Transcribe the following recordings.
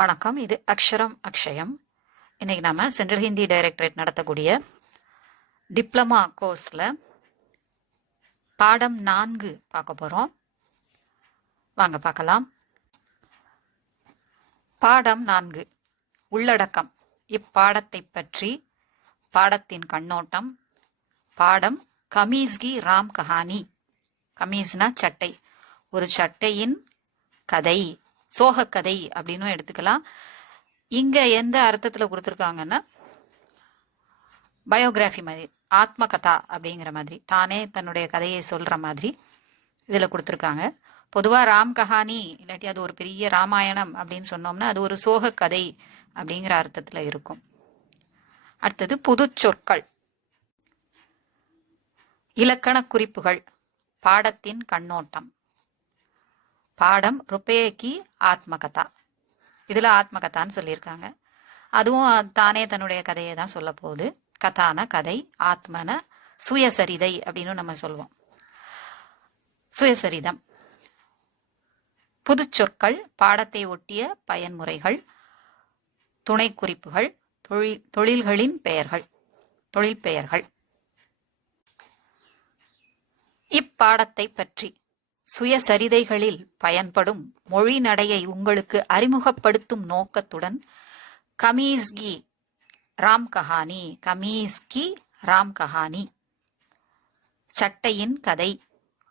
வணக்கம். இது அக்ஷரம் அக்ஷயம். இன்னைக்கு நாம சென்ட்ரல் ஹிந்தி டைரக்டரேட் நடத்தக்கூடிய டிப்ளமா கோர்ஸ்ல பாடம் 4 பார்க்க போறோம். வாங்க பார்க்கலாம். பாடம் 4 உள்ளடக்கம். இப்பாடத்தை பற்றி பாடத்தின் கண்ணோட்டம். பாடம் கமீஸ்கி ராம் கஹானி. கமீஸ்னா சட்டை. ஒரு சட்டையின் கதை, சோகக்கதை அப்படின்னு எடுத்துக்கலாம். இங்க எந்த அர்த்தத்துல கொடுத்துருக்காங்கன்னா பயோகிராஃபி மாதிரி, ஆத்ம கதா அப்படிங்கிற மாதிரி, தானே தன்னுடைய கதையை சொல்ற மாதிரி இதுல கொடுத்துருக்காங்க. பொதுவா ராம் கஹானி இல்லாட்டி அது ஒரு பெரிய ராமாயணம் அப்படின்னு சொன்னோம்னா அது ஒரு சோக கதை அப்படிங்கிற அர்த்தத்துல இருக்கும். அடுத்தது புது சொற்கள். இலக்கண குறிப்புகள். பாடத்தின் கண்ணோட்டம். பாடம் ருபேகி ஆத்மகதா. இதுல ஆத்மகதான்னு சொல்லியிருக்காங்க. அதுவும் தானே தன்னுடைய கதையை தான் சொல்ல போகுது. கதான கதை, ஆத்மன சுயசரிதை அப்படின்னு நம்ம சொல்லுவோம். சுயசரிதம். புது சொற்கள், பாடத்தை ஒட்டிய பயன்முறைகள், துணை குறிப்புகள், தொழில்களின் பெயர்கள், தொழிற்பெயர்கள். இப்பாடத்தை பற்றி சுயசரிதைகளில் பயன்படும் மொழி நடையை உங்களுக்கு அறிமுகப்படுத்தும் நோக்கத்துடன் கமீஸ்கி ராம் கஹானி, சட்டையின் கதை,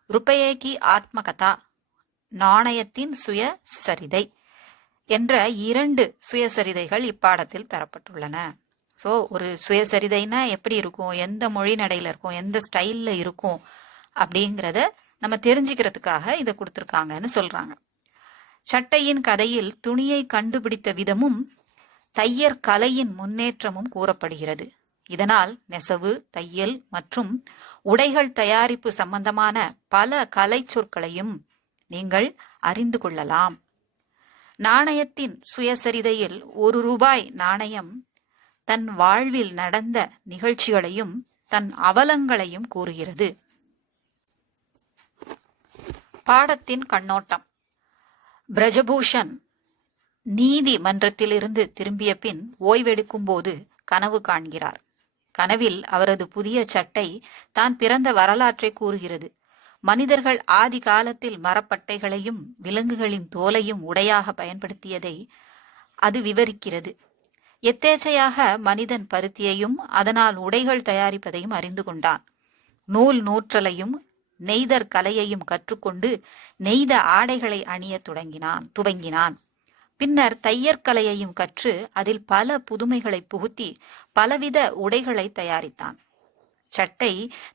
ருபேகி ஆத்மகதா, நாணயத்தின் சுயசரிதை என்ற 2 சுயசரிதைகள் இப்பாடத்தில் தரப்பட்டுள்ளன. ஸோ ஒரு சுயசரிதைனா எப்படி இருக்கும், எந்த மொழி நடையில இருக்கும், எந்த ஸ்டைல்ல இருக்கும் அப்படிங்கிறத நம்ம தெரிஞ்சுக்கிறதுக்காக இதை கொடுத்துருக்காங்கன்னு சொல்றாங்க. சட்டையின் கதையில் துணியை கண்டுபிடித்த விதமும் தையர் கலையின் முன்னேற்றமும் கூறப்படுகிறது. இதனால் நெசவு, தையல் மற்றும் உடைகள் தயாரிப்பு சம்பந்தமான பல கலை சொற்களையும் நீங்கள் அறிந்து கொள்ளலாம். நாணயத்தின் சுயசரிதையில் 1 ரூபாய் நாணயம் தன் வாழ்வில் நடந்த நிகழ்ச்சிகளையும் தன் அவலங்களையும் கூறுகிறது. பாடத்தின் கண்ணோட்டம். பிரஜபூஷன் நீதிமன்றத்திலிருந்து திரும்பிய பின் ஓய்வெடுக்கும் போது கனவு காண்கிறார். கனவில் அவரது புதிய சட்டை தான் பிறந்த வரலாற்றை கூறுகிறது. மனிதர்கள் ஆதி காலத்தில் மரப்பட்டைகளையும் விலங்குகளின் தோலையும் உடையாக பயன்படுத்தியதை அது விவரிக்கிறது. எத்தேச்சையாக மனிதன் பருத்தியையும் அதனால் உடைகள் தயாரிப்பதையும் அறிந்து கொண்டான். நூற்றலையும் நெய்தற் கலையையும் கற்றுக்கொண்டு நெய்த ஆடைகளை அணிய துவங்கினான். பின்னர் தையற்கலையையும் கற்று அதில் பல புதுமைகளை புகுத்தி பலவித உடைகளை தயாரித்தான். சட்டை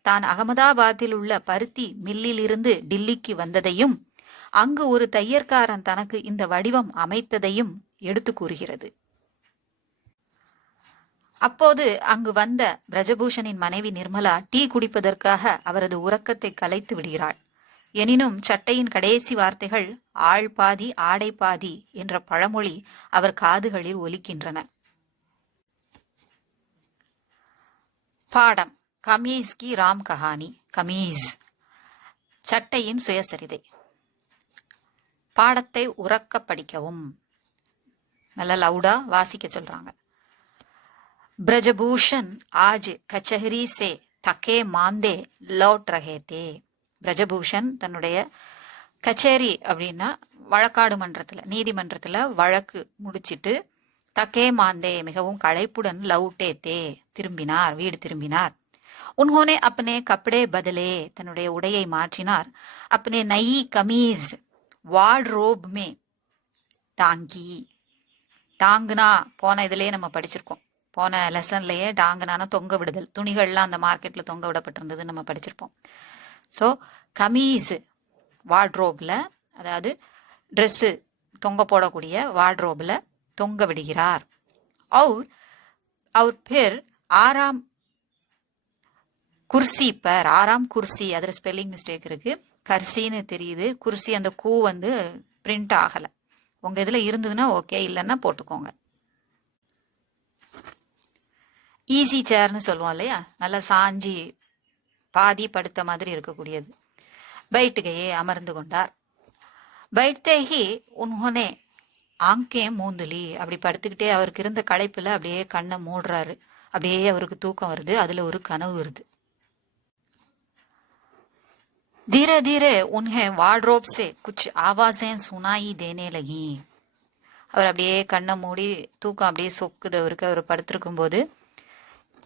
தான் அகமதாபாத்தில் உள்ள பருத்தி மில்லிலிருந்து டில்லிக்கு வந்ததையும் அங்கு ஒரு தையற்காரன் தனக்கு இந்த வடிவம் அமைத்ததையும் எடுத்து கூறுகிறது. அப்போது அங்கு வந்த பிரஜபூஷனின் மனைவி நிர்மலா டீ குடிப்பதற்காக அவரது உறக்கத்தை கலைத்து விடுகிறாள். எனினும் சட்டையின் கடைசி வார்த்தைகள் ஆள் பாதி ஆடை பாதி என்ற பழமொழி அவர் காதுகளில் ஒலிக்கின்றன. பாடம் கமீஸ்கி ராம் கஹானி. கமீஸ் சட்டையின் சுயசரிதை. பாடத்தை உறக்க படிக்கவும். நல்ல லவுடா வாசிக்க சொல்றாங்க. ब्रजभूषण आज कचहरी से थके मांदे लौट रहे थे. பிரஜபூஷன் தன்னுடைய கச்சேரி அப்படின்னா வழக்காடு மன்றத்துல, நீதிமன்றத்துல வழக்கு முடிச்சிட்டு தக்கே மாந்தே மிகவும் களைப்புடன் லவுட்டே தே வீடு திரும்பினார். உன்ஹோனே அப்பனே கப்படே பதலே தன்னுடைய உடையை மாற்றினார். அப்பனே நயி கமீஸ் வார்ட்ரோப் மே டாங்கி. டாங்குனா போன இதுலயே நம்ம படிச்சிருக்கோம். போன லெசன்லயே டாங்கனான தொங்க விடுதல், துணிகள்லாம் அந்த மார்க்கெட்ல தொங்க விடப்பட்டிருந்தது நம்ம படிச்சிருப்போம். ஸோ கமீஸ் வார்ட்ரோப்ல, அதாவது ட்ரெஸ்ஸு தொங்க போடக்கூடிய வார்ட்ரோப்ல தொங்க விடுகிறார். அவர் பேர் ஆறாம் குர்சி பர். ஆறாம் குர்சி, அதுல ஸ்பெல்லிங் மிஸ்டேக் இருக்கு. கர்சின்னு தெரியுது, குர்சி அந்த கூ பிரிண்ட் ஆகல. உங்க இதுல இருந்ததுன்னா ஓகே, இல்லைன்னா போட்டுக்கோங்க. ஈஸி சேர்னு சொல்லுவோம் இல்லையா, நல்லா சாஞ்சி பாதி படுத்த மாதிரி இருக்கக்கூடியது. बैठ गए अमर्ந்து கொண்டார். बैठते ही उन्होंने ஆங்கே மூந்துலி அப்படி படுத்துக்கிட்டே அவருக்கு இருந்த களைப்புல அப்படியே கண்ணை மூடுறாரு. அப்படியே அவருக்கு தூக்கம் வருது. அதுல ஒரு கனவு வருது. धीरे धीरे उन्हें वार्डरोब से कुछ आवाजें सुनाई देने लगी. அவர் அப்படியே கண்ணை மூடி தூக்கம் அப்படியே சொக்குது அவருக்கு. அவர் படுத்திருக்கும் போது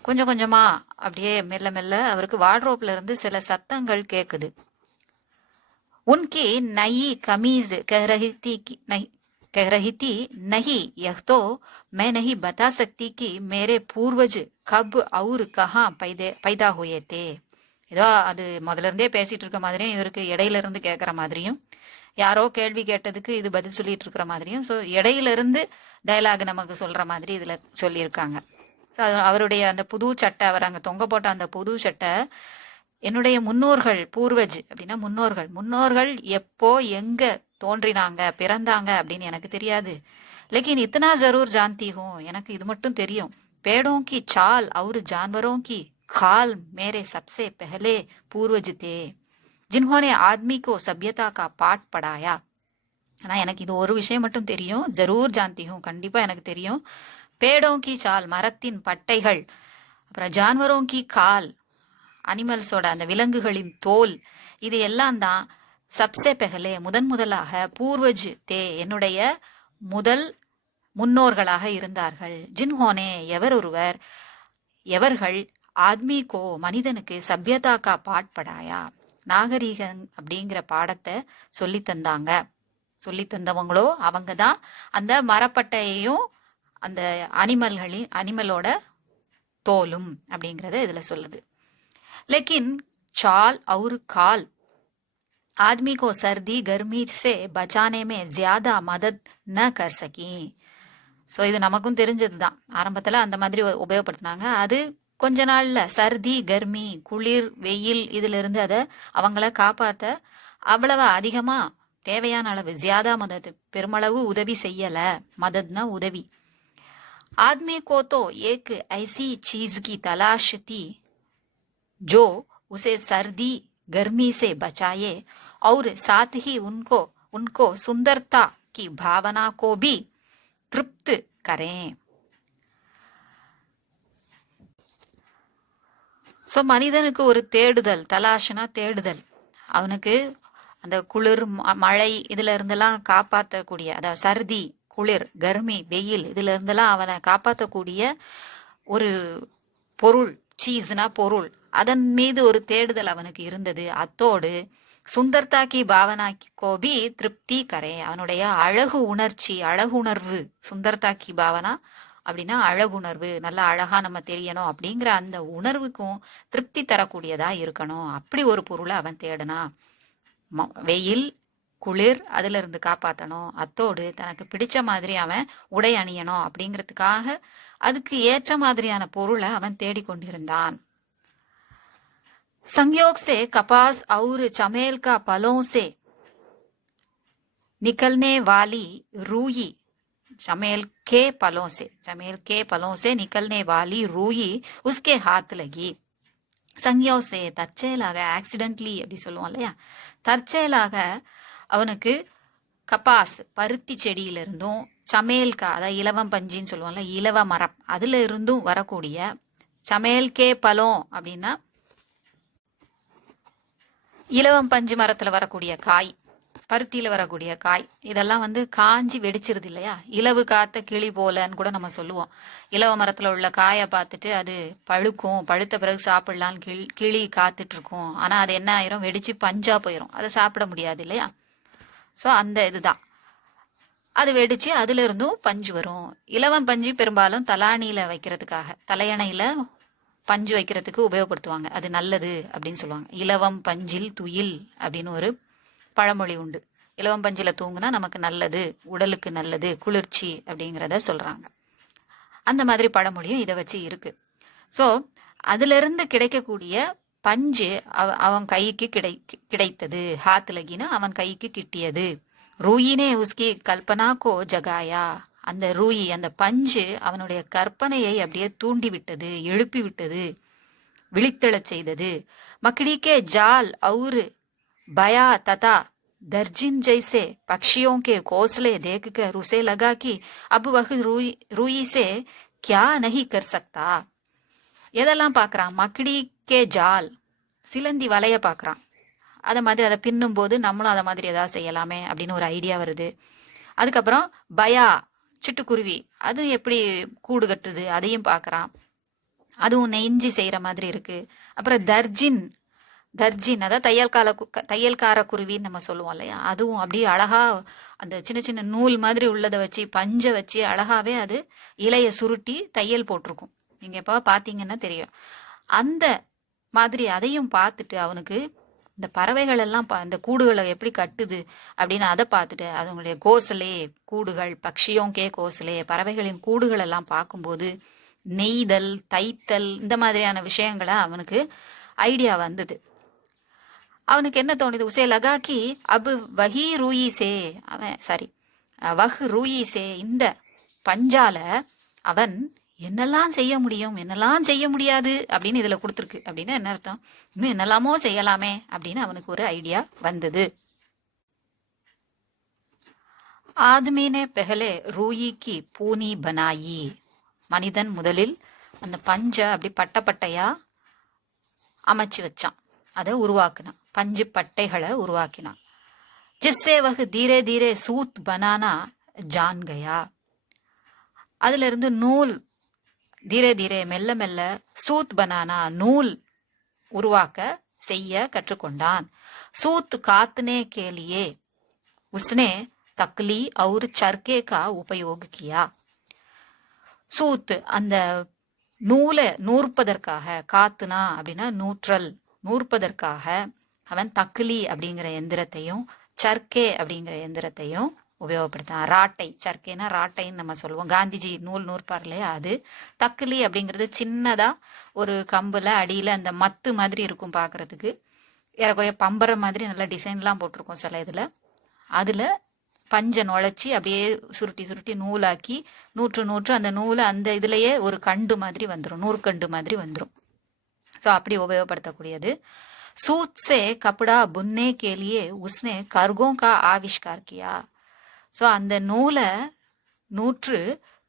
கொஞ்சம் கொஞ்சமா அப்படியே மெல்ல மெல்ல அவருக்கு வார்ட்ரோப்ல இருந்து சில சத்தங்கள் கேக்குது. उनकी नई कमीज कह रही थी नहीं यह तो मैं नहीं बता सकती कि मेरे पूर्वज कब और कहाँ पैदा हुए थे. ஏதோ அது முதல்ல இருந்தே பேசிட்டு இருக்க மாதிரியும் இவருக்கு இடையில இருந்து கேட்கற மாதிரியும் யாரோ கேள்வி கேட்டதுக்கு இது பதில் சொல்லிட்டு இருக்கிற மாதிரியும் ஸோ இடையில இருந்து டயலாக் நமக்கு சொல்ற மாதிரி இதுல சொல்லியிருக்காங்க. ஸோ அவருடைய அந்த புது சட்டை அவர் அங்க தொங்க போட்ட அந்த புது சட்டை என்னுடைய முன்னோர்கள் பூர்வஜ் அப்படின்னா முன்னோர்கள் எப்போ எங்க தோன்றினாங்க பிறந்தாங்க அப்படின்னு எனக்கு தெரியாது. लेकिन इतना जरूर जानती हूँ எனக்கு இது மட்டும் தெரியும். पेड़ों की चाल और जानवरों की खाल मेरे सबसे पहले पूर्वज थे जिन्होंने आदमी को सभ्यता का पाठ पढ़ाया. ஆனா எனக்கு இது ஒரு விஷயம் மட்டும் தெரியும். ஜரூர் ஜாந்தி ஹூ கண்டிப்பா எனக்கு தெரியும். पेड़ों की चाल மரத்தின் பட்டைகள், அப்புறம் जानवरों की கால் அனிமல்ஸோட அந்த விலங்குகளின் தோல், இது எல்லாம் தான் சப்சே பெஹலே முதலாக பூர்வஜ் தே என்னுடைய முதல் முன்னோர்களாக இருந்தார்கள். ஜின்ஹோனே எவர்கள் ஆத்மி கோ மனிதனுக்கு சப்யதா கா பாட் படாயா நாகரீகம் அப்படிங்கிற பாடத்தை சொல்லி தந்தாங்க. சொல்லி தந்தவங்களோ அவங்க தான் அந்த மரப்பட்டையையும் அந்த அனிமலோட தோலும் அப்படிங்கறத இதுல சொல்லுது. लेकिन चाल और काल आदमी को सर्दी गर्मी से बचाने में ज्यादा मदद न कर सकी. ஸோ இது நமக்கும் தெரிஞ்சதுதான். ஆரம்பத்துல அந்த மாதிரி உபயோகப்படுத்தினாங்க. அது கொஞ்ச நாள்ல சர்தி கர்மி குளிர் வெயில் இதுல இருந்து அதை அவங்கள காப்பாத்த அவ்வளவு அதிகமா தேவையான அளவு ஜியாதா மதத் பெருமளவு உதவி செய்யல. மதத்னா உதவி. आदमी को तो एक ऐसी चीज की तलाश थी जो उसे सर्दी गर्मी से बचाए और साथ ही उनको सुंदरता की भावना को भी तृप्त करें. सो மனிதனுக்கு ஒரு தேடுதல், தலாஷனா தேடுதல். அவனுக்கு அந்த குளிர் மழை இதுல இருந்தெல்லாம் காப்பாற்றக்கூடிய, அதாவது சர்தி குளிர் கர்மி வெயில் இதுல இருந்தெல்லாம் அவனை காப்பாற்றக்கூடிய ஒரு பொருள், சீஸ்னா பொருள், அதன் மீது ஒரு தேடுதல் அவனுக்கு இருந்தது. அத்தோடு சுந்தர்தா கி பாவனா கோபி திருப்தி கரே அவனுடைய அழகுணர்வு. சுந்தர்தா கி பாவனா அப்படின்னா அழகுணர்வு, நல்லா அழகா நம்ம தெரியணும் அப்படிங்கிற அந்த உணர்வுக்கும் திருப்தி தரக்கூடியதா இருக்கணும். அப்படி ஒரு பொருளை அவன் தேடனா. வெயில் குளிர் அதுல இருந்து காப்பாற்றணும். அத்தோடு தனக்கு பிடிச்ச மாதிரி அவன் உடை அணியணும் அப்படிங்கிறதுக்காக அதுக்கு ஏற்ற மாதிரியான பொருளை அவன் தேடிக்கொண்டிருந்தான். संयोग से कपास और चमेल का फलों से निकलने वाली रूई चमेल के फलों से निकलने वाली रूई उसके हाथ लगी. संयोग से தற்செயலாக ஆக்சிடென்ட்லி அப்படி சொல்லுவோம் இல்லையா, தற்செயலாக அவனுக்கு கபாஸ் பருத்தி செடியில இருந்தும் சமேல்கா அதாவது இலவம் பஞ்சின்னு சொல்லுவோம்ல, இலவ மரம், அதுல இருந்தும் வரக்கூடிய சமேல் கே பழம் அப்படின்னா இலவம் பஞ்சு மரத்துல வரக்கூடிய காய், பருத்தியில வரக்கூடிய காய், இதெல்லாம் காஞ்சி வெடிச்சிருது இல்லையா, இலவு காத்த கிளி போலன்னு கூட நம்ம சொல்லுவோம். இலவ மரத்துல உள்ள காயை பார்த்துட்டு அது பழுக்கும், பழுத்த பிறகு சாப்பிடலான்னு கிளி காத்துட்டு இருக்கும். ஆனா அது என்ன ஆயிரும், வெடிச்சு பஞ்சா போயிரும், அதை சாப்பிட முடியாது இல்லையா. ஸோ அந்த இதுதான், அது வெடிச்சு அதுல இருந்தும் பஞ்சு வரும். இலவம் பஞ்சு பெரும்பாலும் தலாணியில வைக்கிறதுக்காக, தலையணையில பஞ்சு வைக்கிறதுக்கு உபயோகப்படுத்துவாங்க. அது நல்லது அப்படின்னு சொல்லுவாங்க. இலவம் பஞ்சில் துயில் அப்படின்னு ஒரு பழமொழி உண்டு. இலவம் பஞ்சில தூங்குனா நமக்கு நல்லது, உடலுக்கு நல்லது, குளிர்ச்சி அப்படிங்கிறத சொல்றாங்க. அந்த மாதிரி பழமொழியும் இதை வச்சு இருக்கு. ஸோ அதுல இருந்து கிடைக்கக்கூடிய பஞ்சு அவன் கைக்கு கிடைத்தது. ஹாத் லகினா அவன் கைக்கு கிட்டியது. ரூயினே உஸ்கி கல்பனா கோ ஜகாயா, அந்த ரூயி அந்த பஞ்சு அவனுடைய கற்பனையை அப்படியே தூண்டி விட்டது, எழுப்பி விட்டது, விழித்தெழச் செய்தது. மக்கிடிக்கே ஜால் அவுரு பயா ததா दर्जिन जैसे पक्षियों के घोंसले देखकर उसे लगा कि अब वह रूई से क्या नहीं कर सकता. எதெல்லாம் பார்க்கறான்? மக்கடி கே ஜால், சிலந்தி வலைய பார்க்கறான். அதை மாதிரி அதை பின்னும் போது நம்மளும் அதை மாதிரி ஏதாவது செய்யலாமே அப்படின்னு ஒரு ஐடியா வருது. அதுக்கப்புறம் பயா, சிட்டுக்குருவி, அது எப்படி கூடு கட்டுறது அதையும் பார்க்கறான். அதுவும் நெஞ்சு செய்யற மாதிரி இருக்கு. அப்புறம் தர்ஜின், அதாவது தையல்கார குருவின்னு நம்ம சொல்லுவோம் இல்லையா, அதுவும் அப்படியே அழகா அந்த சின்ன சின்ன நூல் மாதிரி உள்ளதை வச்சு பஞ்ச வச்சு அழகாவே அது இலைய சுருட்டி தையல் போட்டிருக்கும். நீங்க எப்ப பாத்தீங்கன்னா தெரியும். அந்த மாதிரி அதையும் பார்த்துட்டு அவனுக்கு இந்த பறவைகள் எல்லாம் இந்த கூடுகளை எப்படி கட்டுது அப்படின்னு அதை பார்த்துட்டு அதனுடைய கோசலே கூடுகள், பக்ஷியோங்கே கோசலே, பறவைகளின் கூடுகள் எல்லாம் பார்க்கும்போது நெய்தல், தைத்தல் இந்த மாதிரியான விஷயங்களை அவனுக்கு ஐடியா வந்தது. அவனுக்கு என்ன தோணுது? உசே லகாக்கி அபு வஹி ரூயிசே, வஹ் ரூயிசே, இந்த பஞ்சால அவன் என்னெல்லாம் செய்ய முடியும், என்னெல்லாம் செய்ய முடியாது அப்படின்னு இதுல கொடுத்துருக்கு. அப்படின்னு என்ன அர்த்தம்? இன்னும் என்னெல்லாமோ செய்யலாமே அப்படின்னு அவனுக்கு ஒரு ஐடியா வந்தது. ஆத்மீனே பெஹலே ரூயிக்கு பூனி பனாயி, மனிதன் முதலில் அந்த பஞ்ச அப்படி பட்டையா அமைச்சு வச்சான், அதை உருவாக்கினான், பஞ்சு பட்டைகளை உருவாக்கினான். ஜிஸ்ஸே வஹ் தீரே தீரே சூத் பனானா ஜான் கயா, அதுல இருந்து நூல் தீரே தீரே மெல்ல மெல்ல சூத் பனானா நூல் உருவாக்க செய்ய கற்றுக்கொண்டான். सूत कातने के लिए उसने तकली और चरखे का उपयोग किया. சூத் அந்த நூலை நூற்பதற்காக, காத்துனா அப்படின்னா நூற்றல், நூற்பதற்காக அவன் தக்லி அப்படிங்கிற எந்திரத்தையும் சர்க்கே அப்படிங்கிற எந்திரத்தையும் உபயோகப்படுத்தான். ராட்டை, சர்க்கேனா ராட்டைன்னு நம்ம சொல்லுவோம். காந்திஜி நூல் நூற்பார் இல்லையா, அது. தக்லி அப்படிங்கிறது சின்னதா ஒரு கம்புல அடியில அந்த மத்து மாதிரி இருக்கும் பாக்குறதுக்கு, ஏறக்குறைய பம்பரை மாதிரி நல்ல டிசைன்லாம் போட்டிருக்கோம் சில இதுல. அதுல பஞ்ச நுழைச்சி அப்படியே சுருட்டி சுருட்டி நூலாக்கி நூற்று அந்த நூலை அந்த இதுலயே ஒரு கண்டு மாதிரி வந்துடும், நூற்கண்டு மாதிரி வந்துடும். ஸோ அப்படி உபயோகப்படுத்தக்கூடியது. सूत से कपड़ा बुनने के लिए उसने करगों का आविष्कार किया. ஸோ அந்த நூலை நூற்று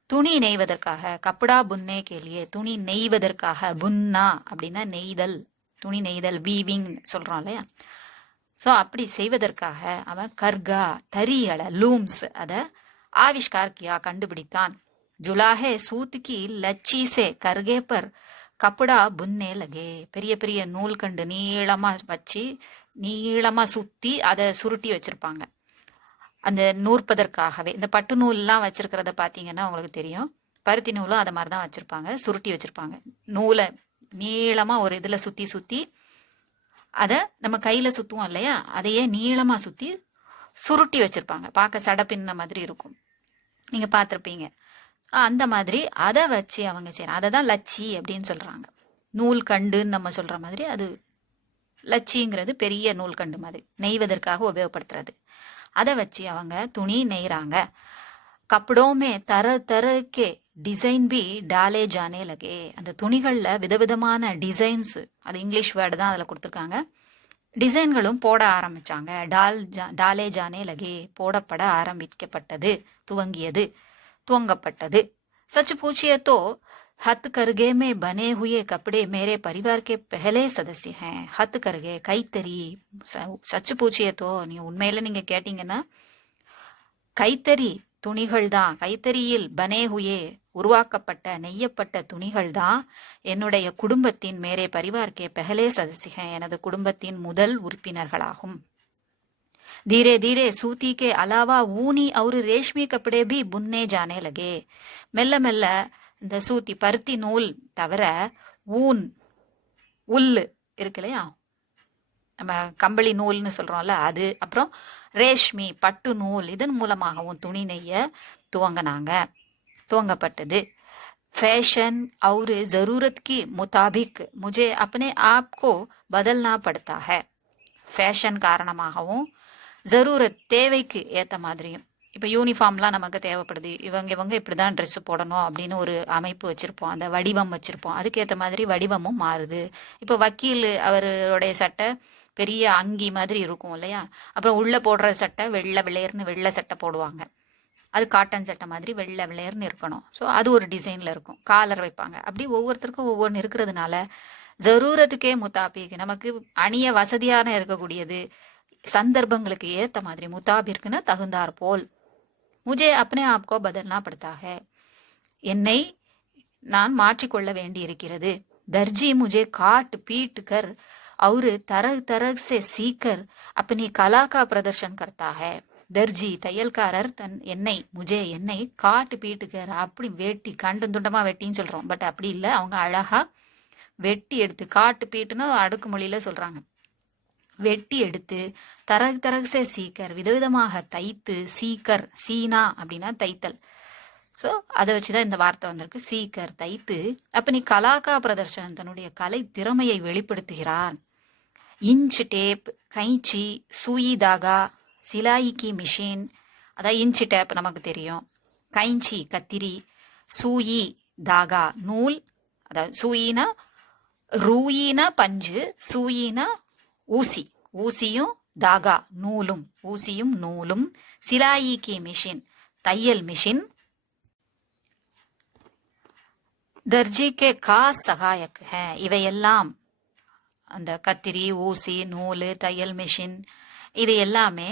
துணி நெய்வதற்காக, கப்படா புன்னே கேலியே துணி நெய்வதற்காக, புன்னா அப்படின்னா நெய்தல், துணி நெய்தல், வீவிங் சொல்றோம் இல்லையா. ஸோ அப்படி செய்வதற்காக அவன் கர்கா, தரியல, லூம்ஸ், அதை ஆவிஷ்கார் கியா கண்டுபிடித்தான். ஜுலாஹே சூத்துக்கு லச்சீசே கர்கே பர் கப்படா புன்னே லகே, பெரிய பெரிய நூல்கண்டு நீளமா வச்சு நீளமா சுத்தி அதை சுருட்டி வச்சிருப்பாங்க அந்த நூற்பதற்காகவே. இந்த பட்டு நூல்லாம் வச்சிருக்கிறத பாத்தீங்கன்னா உங்களுக்கு தெரியும், பருத்தி நூலும் அதை மாதிரிதான் வச்சிருப்பாங்க, சுருட்டி வச்சிருப்பாங்க. நூலை நீளமா ஒரு இதுல சுத்தி சுத்தி அத நம்ம கையில சுத்துவோம் இல்லையா, அதையே நீளமா சுத்தி சுருட்டி வச்சிருப்பாங்க. பார்க்க சடப்பின்ன மாதிரி இருக்கும், நீங்க பாத்திருப்பீங்க. அந்த மாதிரி அதை வச்சு அவங்க செய்யறாங்க. அதை தான் லச்சி அப்படின்னு சொல்றாங்க. நூல் கண்டுன்னு நம்ம சொல்ற மாதிரி அது லச்சிங்கிறது பெரிய நூல் கண்டு மாதிரி நெய்வதற்காக உபயோகப்படுத்துறது. அதை வச்சு அவங்க துணி நெய்றாங்க. கப்படோமே தர தரக்கே டிசைன் பி டாலே ஜானே லகே, அந்த துணிகள்ல விதவிதமான டிசைன்ஸ், அது இங்கிலீஷ் வேர்டு தான் அதுல கொடுத்துருக்காங்க, டிசைன்களும் போட ஆரம்பிச்சாங்க. டாலே ஜானே லகே, போடப்பட ஆரம்பிக்கப்பட்டது, துவங்கப்பட்டது. सच पूछिए तो हथकरघे में बने हुए कपड़े मेरे परिवार के पहले सदस्य हैं. हथकरघे கைத்தறி. சச்சு பூச்சியத்தோ, நீ உண்மையில நீங்க கேட்டீங்கன்னா கைத்தறி துணிகள் தான், கைத்தறியில் பனே ஹுயே உருவாக்கப்பட்ட நெய்யப்பட்ட துணிகள் தான் என்னுடைய குடும்பத்தின் மேரே பரிவார்க்கே பெஹலே சதசிக, எனது குடும்பத்தின் முதல் உறுப்பினர்களாகும். धीरे धीरे सूती के अलावा ऊनी और रेशमी कपड़े भी बुनने जाने लगे. மெல்ல மெல்ல இந்த சூத்தி பருத்தி நூல் தவிர ஊன், உல்லு இருக்கு இல்லையா, நம்ம கம்பளி நூல்னு சொல்றோம்ல அது, அப்புறம் ரேஷ்மி பட்டு நூல், இதன் மூலமாகவும் துணி நெய்ய துவங்கப்பட்டது. फैशन और जरूरत की मुताबिक मुझे अपने आप को बदलना पड़ता है. ஃபேஷன் காரணமாகவும் ஜரூரத் தேவைக்கு ஏத்த மாதிரியும். இப்ப யூனிஃபார்ம்லாம் நமக்கு தேவைப்படுது, இவங்க இப்படிதான் ட்ரெஸ் போடணும் அப்படின்னு ஒரு அமைப்பு வச்சிருப்போம், அந்த வடிவம் வச்சிருப்போம், அதுக்கேற்ற மாதிரி வடிவமும் மாறுது. இப்ப வக்கீல் அவருடைய சட்டை பெரிய அங்கி மாதிரி இருக்கும் இல்லையா, அப்புறம் உள்ள போடுற சட்டை வெள்ளை வெள்ளையர்னு வெள்ளை சட்டை போடுவாங்க, அது காட்டன் சட்டை மாதிரி வெள்ளை வெள்ளையர்னு இருக்கணும். ஸோ அது ஒரு டிசைன்ல இருக்கும், காலர் வைப்பாங்க. அப்படி ஒவ்வொருத்தருக்கும் ஒவ்வொன்று இருக்கிறதுனால ஜரூரத்துக்கே முத்தாபிக் நமக்கு அணிய வசதியான இருக்கக்கூடியது, சந்தர்ப்பங்களுக்கு ஏத்த மாதிரி முத்தாபிற்குன்னு தகுந்தார் போல். முஜே அப்னே ஆப்கோ பதல்னா படுத்தா ஹை, என்னை நான் மாற்றிக்கொள்ள வேண்டி இருக்கிறது. दर्जी मुझे काट पीट कर और तरह तरह से सीकर अपनी कला का प्रदर्शन करता है. தர்ஜி தையல்காரர் முஜே என்னை காட்டு பீட்டுக்கார், அப்படி வெட்டி கண்டு துண்டமா வெட்டின்னு சொல்றோம், பட் அப்படி இல்லை, அவங்க அழகா வெட்டி எடுத்து, காட்டு பீட்டுன்னு அடுக்கு மொழியில சொல்றாங்க, வெட்டி எடுத்து தரகு தரகு சீக்கர் விதவிதமாக தைத்து, சீக்கர் சீனா அப்படின்னா தைத்தல், ஸோ அதை வச்சுதான் இந்த வார்த்தை வந்திருக்கு, சீக்கர் தைத்து. அப்ப நீ கலாக்கா பிரதர்ஷனம் தன்னுடைய கலை திறமையை வெளிப்படுத்துகிறான். Inch tape, கைச்சி, chewy Taha, சிலாயிக்கி machine, அதாவது இன்ச் டேப் நமக்கு தெரியும், கைச்சி கத்திரி, சூயி தாகா நூல், அதாவது சூயினா ரூயினா பஞ்சு, சூயினா ஊசி, ஊசியும் தாகா நூலும், ஊசியும் நூலும், சிலாயிக்கி மிஷின் தையல் மிஷின், தர்ஜிக்கே காஸ் சகாயக் ஹே, இவையெல்லாம் அந்த கத்திரி, ஊசி, நூல், தையல் மிஷின், இது எல்லாமே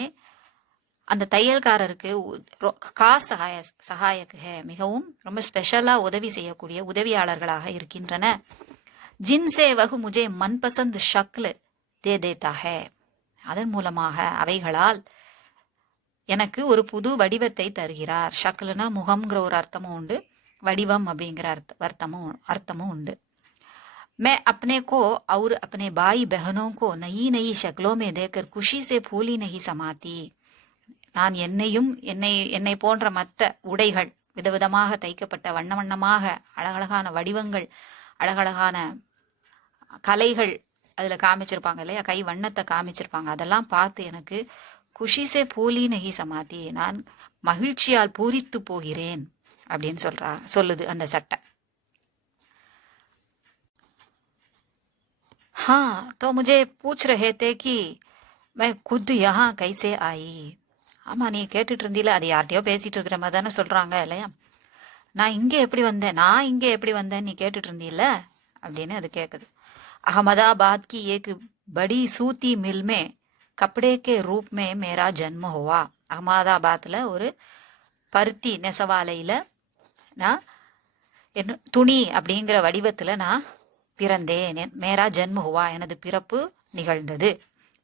அந்த தையல்காரருக்கு காஸ் சகாயக் ஹே, மிகவும் ரொம்ப ஸ்பெஷலா உதவி செய்யக்கூடிய உதவியாளர்களாக இருக்கின்றன. ஜின்சே வகு முஜே மன்பசந்த் ஷக்ல் தே தேதா ஹே, அதன் மூலமாக அவைகளால் எனக்கு ஒரு புது வடிவத்தை தருகிறார். ஷக்லுனா முகம்ங்கிற ஒரு அர்த்தமும் உண்டு, வடிவம் அப்படிங்கிற அர்த்தமும் உண்டு. मैं अपने को और अपने भाई बहनों को नई नई शक्लों में देखकर खुशी से फूली नहीं समाती. நான் என்னை போன்ற மற்ற உடைகள் விதவிதமாக தைக்கப்பட்ட வண்ண வண்ணமாக அழகழகான வடிவங்கள், அழகழகான கலைகள் அதுல காமிச்சிருப்பாங்க இல்லையா, கை வண்ணத்தை காமிச்சிருப்பாங்க, அதெல்லாம் பார்த்து எனக்கு குஷிசே பூலி நகி சமாதி, நான் மகிழ்ச்சியால் பூரித்து போகிறேன் அப்படின்னு சொல்லுது அந்த சட்டை. हाँ तो मुझे पूछ रहे थे कि मैं खुद यहाँ कैसे आई. ஆமா, நீ கேட்டுட்டு இருந்தீல, அது யார்கிட்டயோ பேசிட்டு இருக்கிற மாதிரி தானே சொல்றாங்க இல்லையா, நான் இங்கே எப்படி வந்தேன் நீ கேட்டுட்டு இருந்தீல அப்படின்னு அது கேக்குது. अहमदाबाद की एक बड़ी सूती मिल में कपड़े के रूप में मेरा जन्म हुआ. அகமதாபாத்ல ஒரு பருத்தி நெசவாலையில நான் துணி அப்படிங்கிற வடிவத்துல நான் பிறந்தேன். மேரா ஜன்ம ஹுவா, எனது பிறப்பு நிகழ்ந்தது.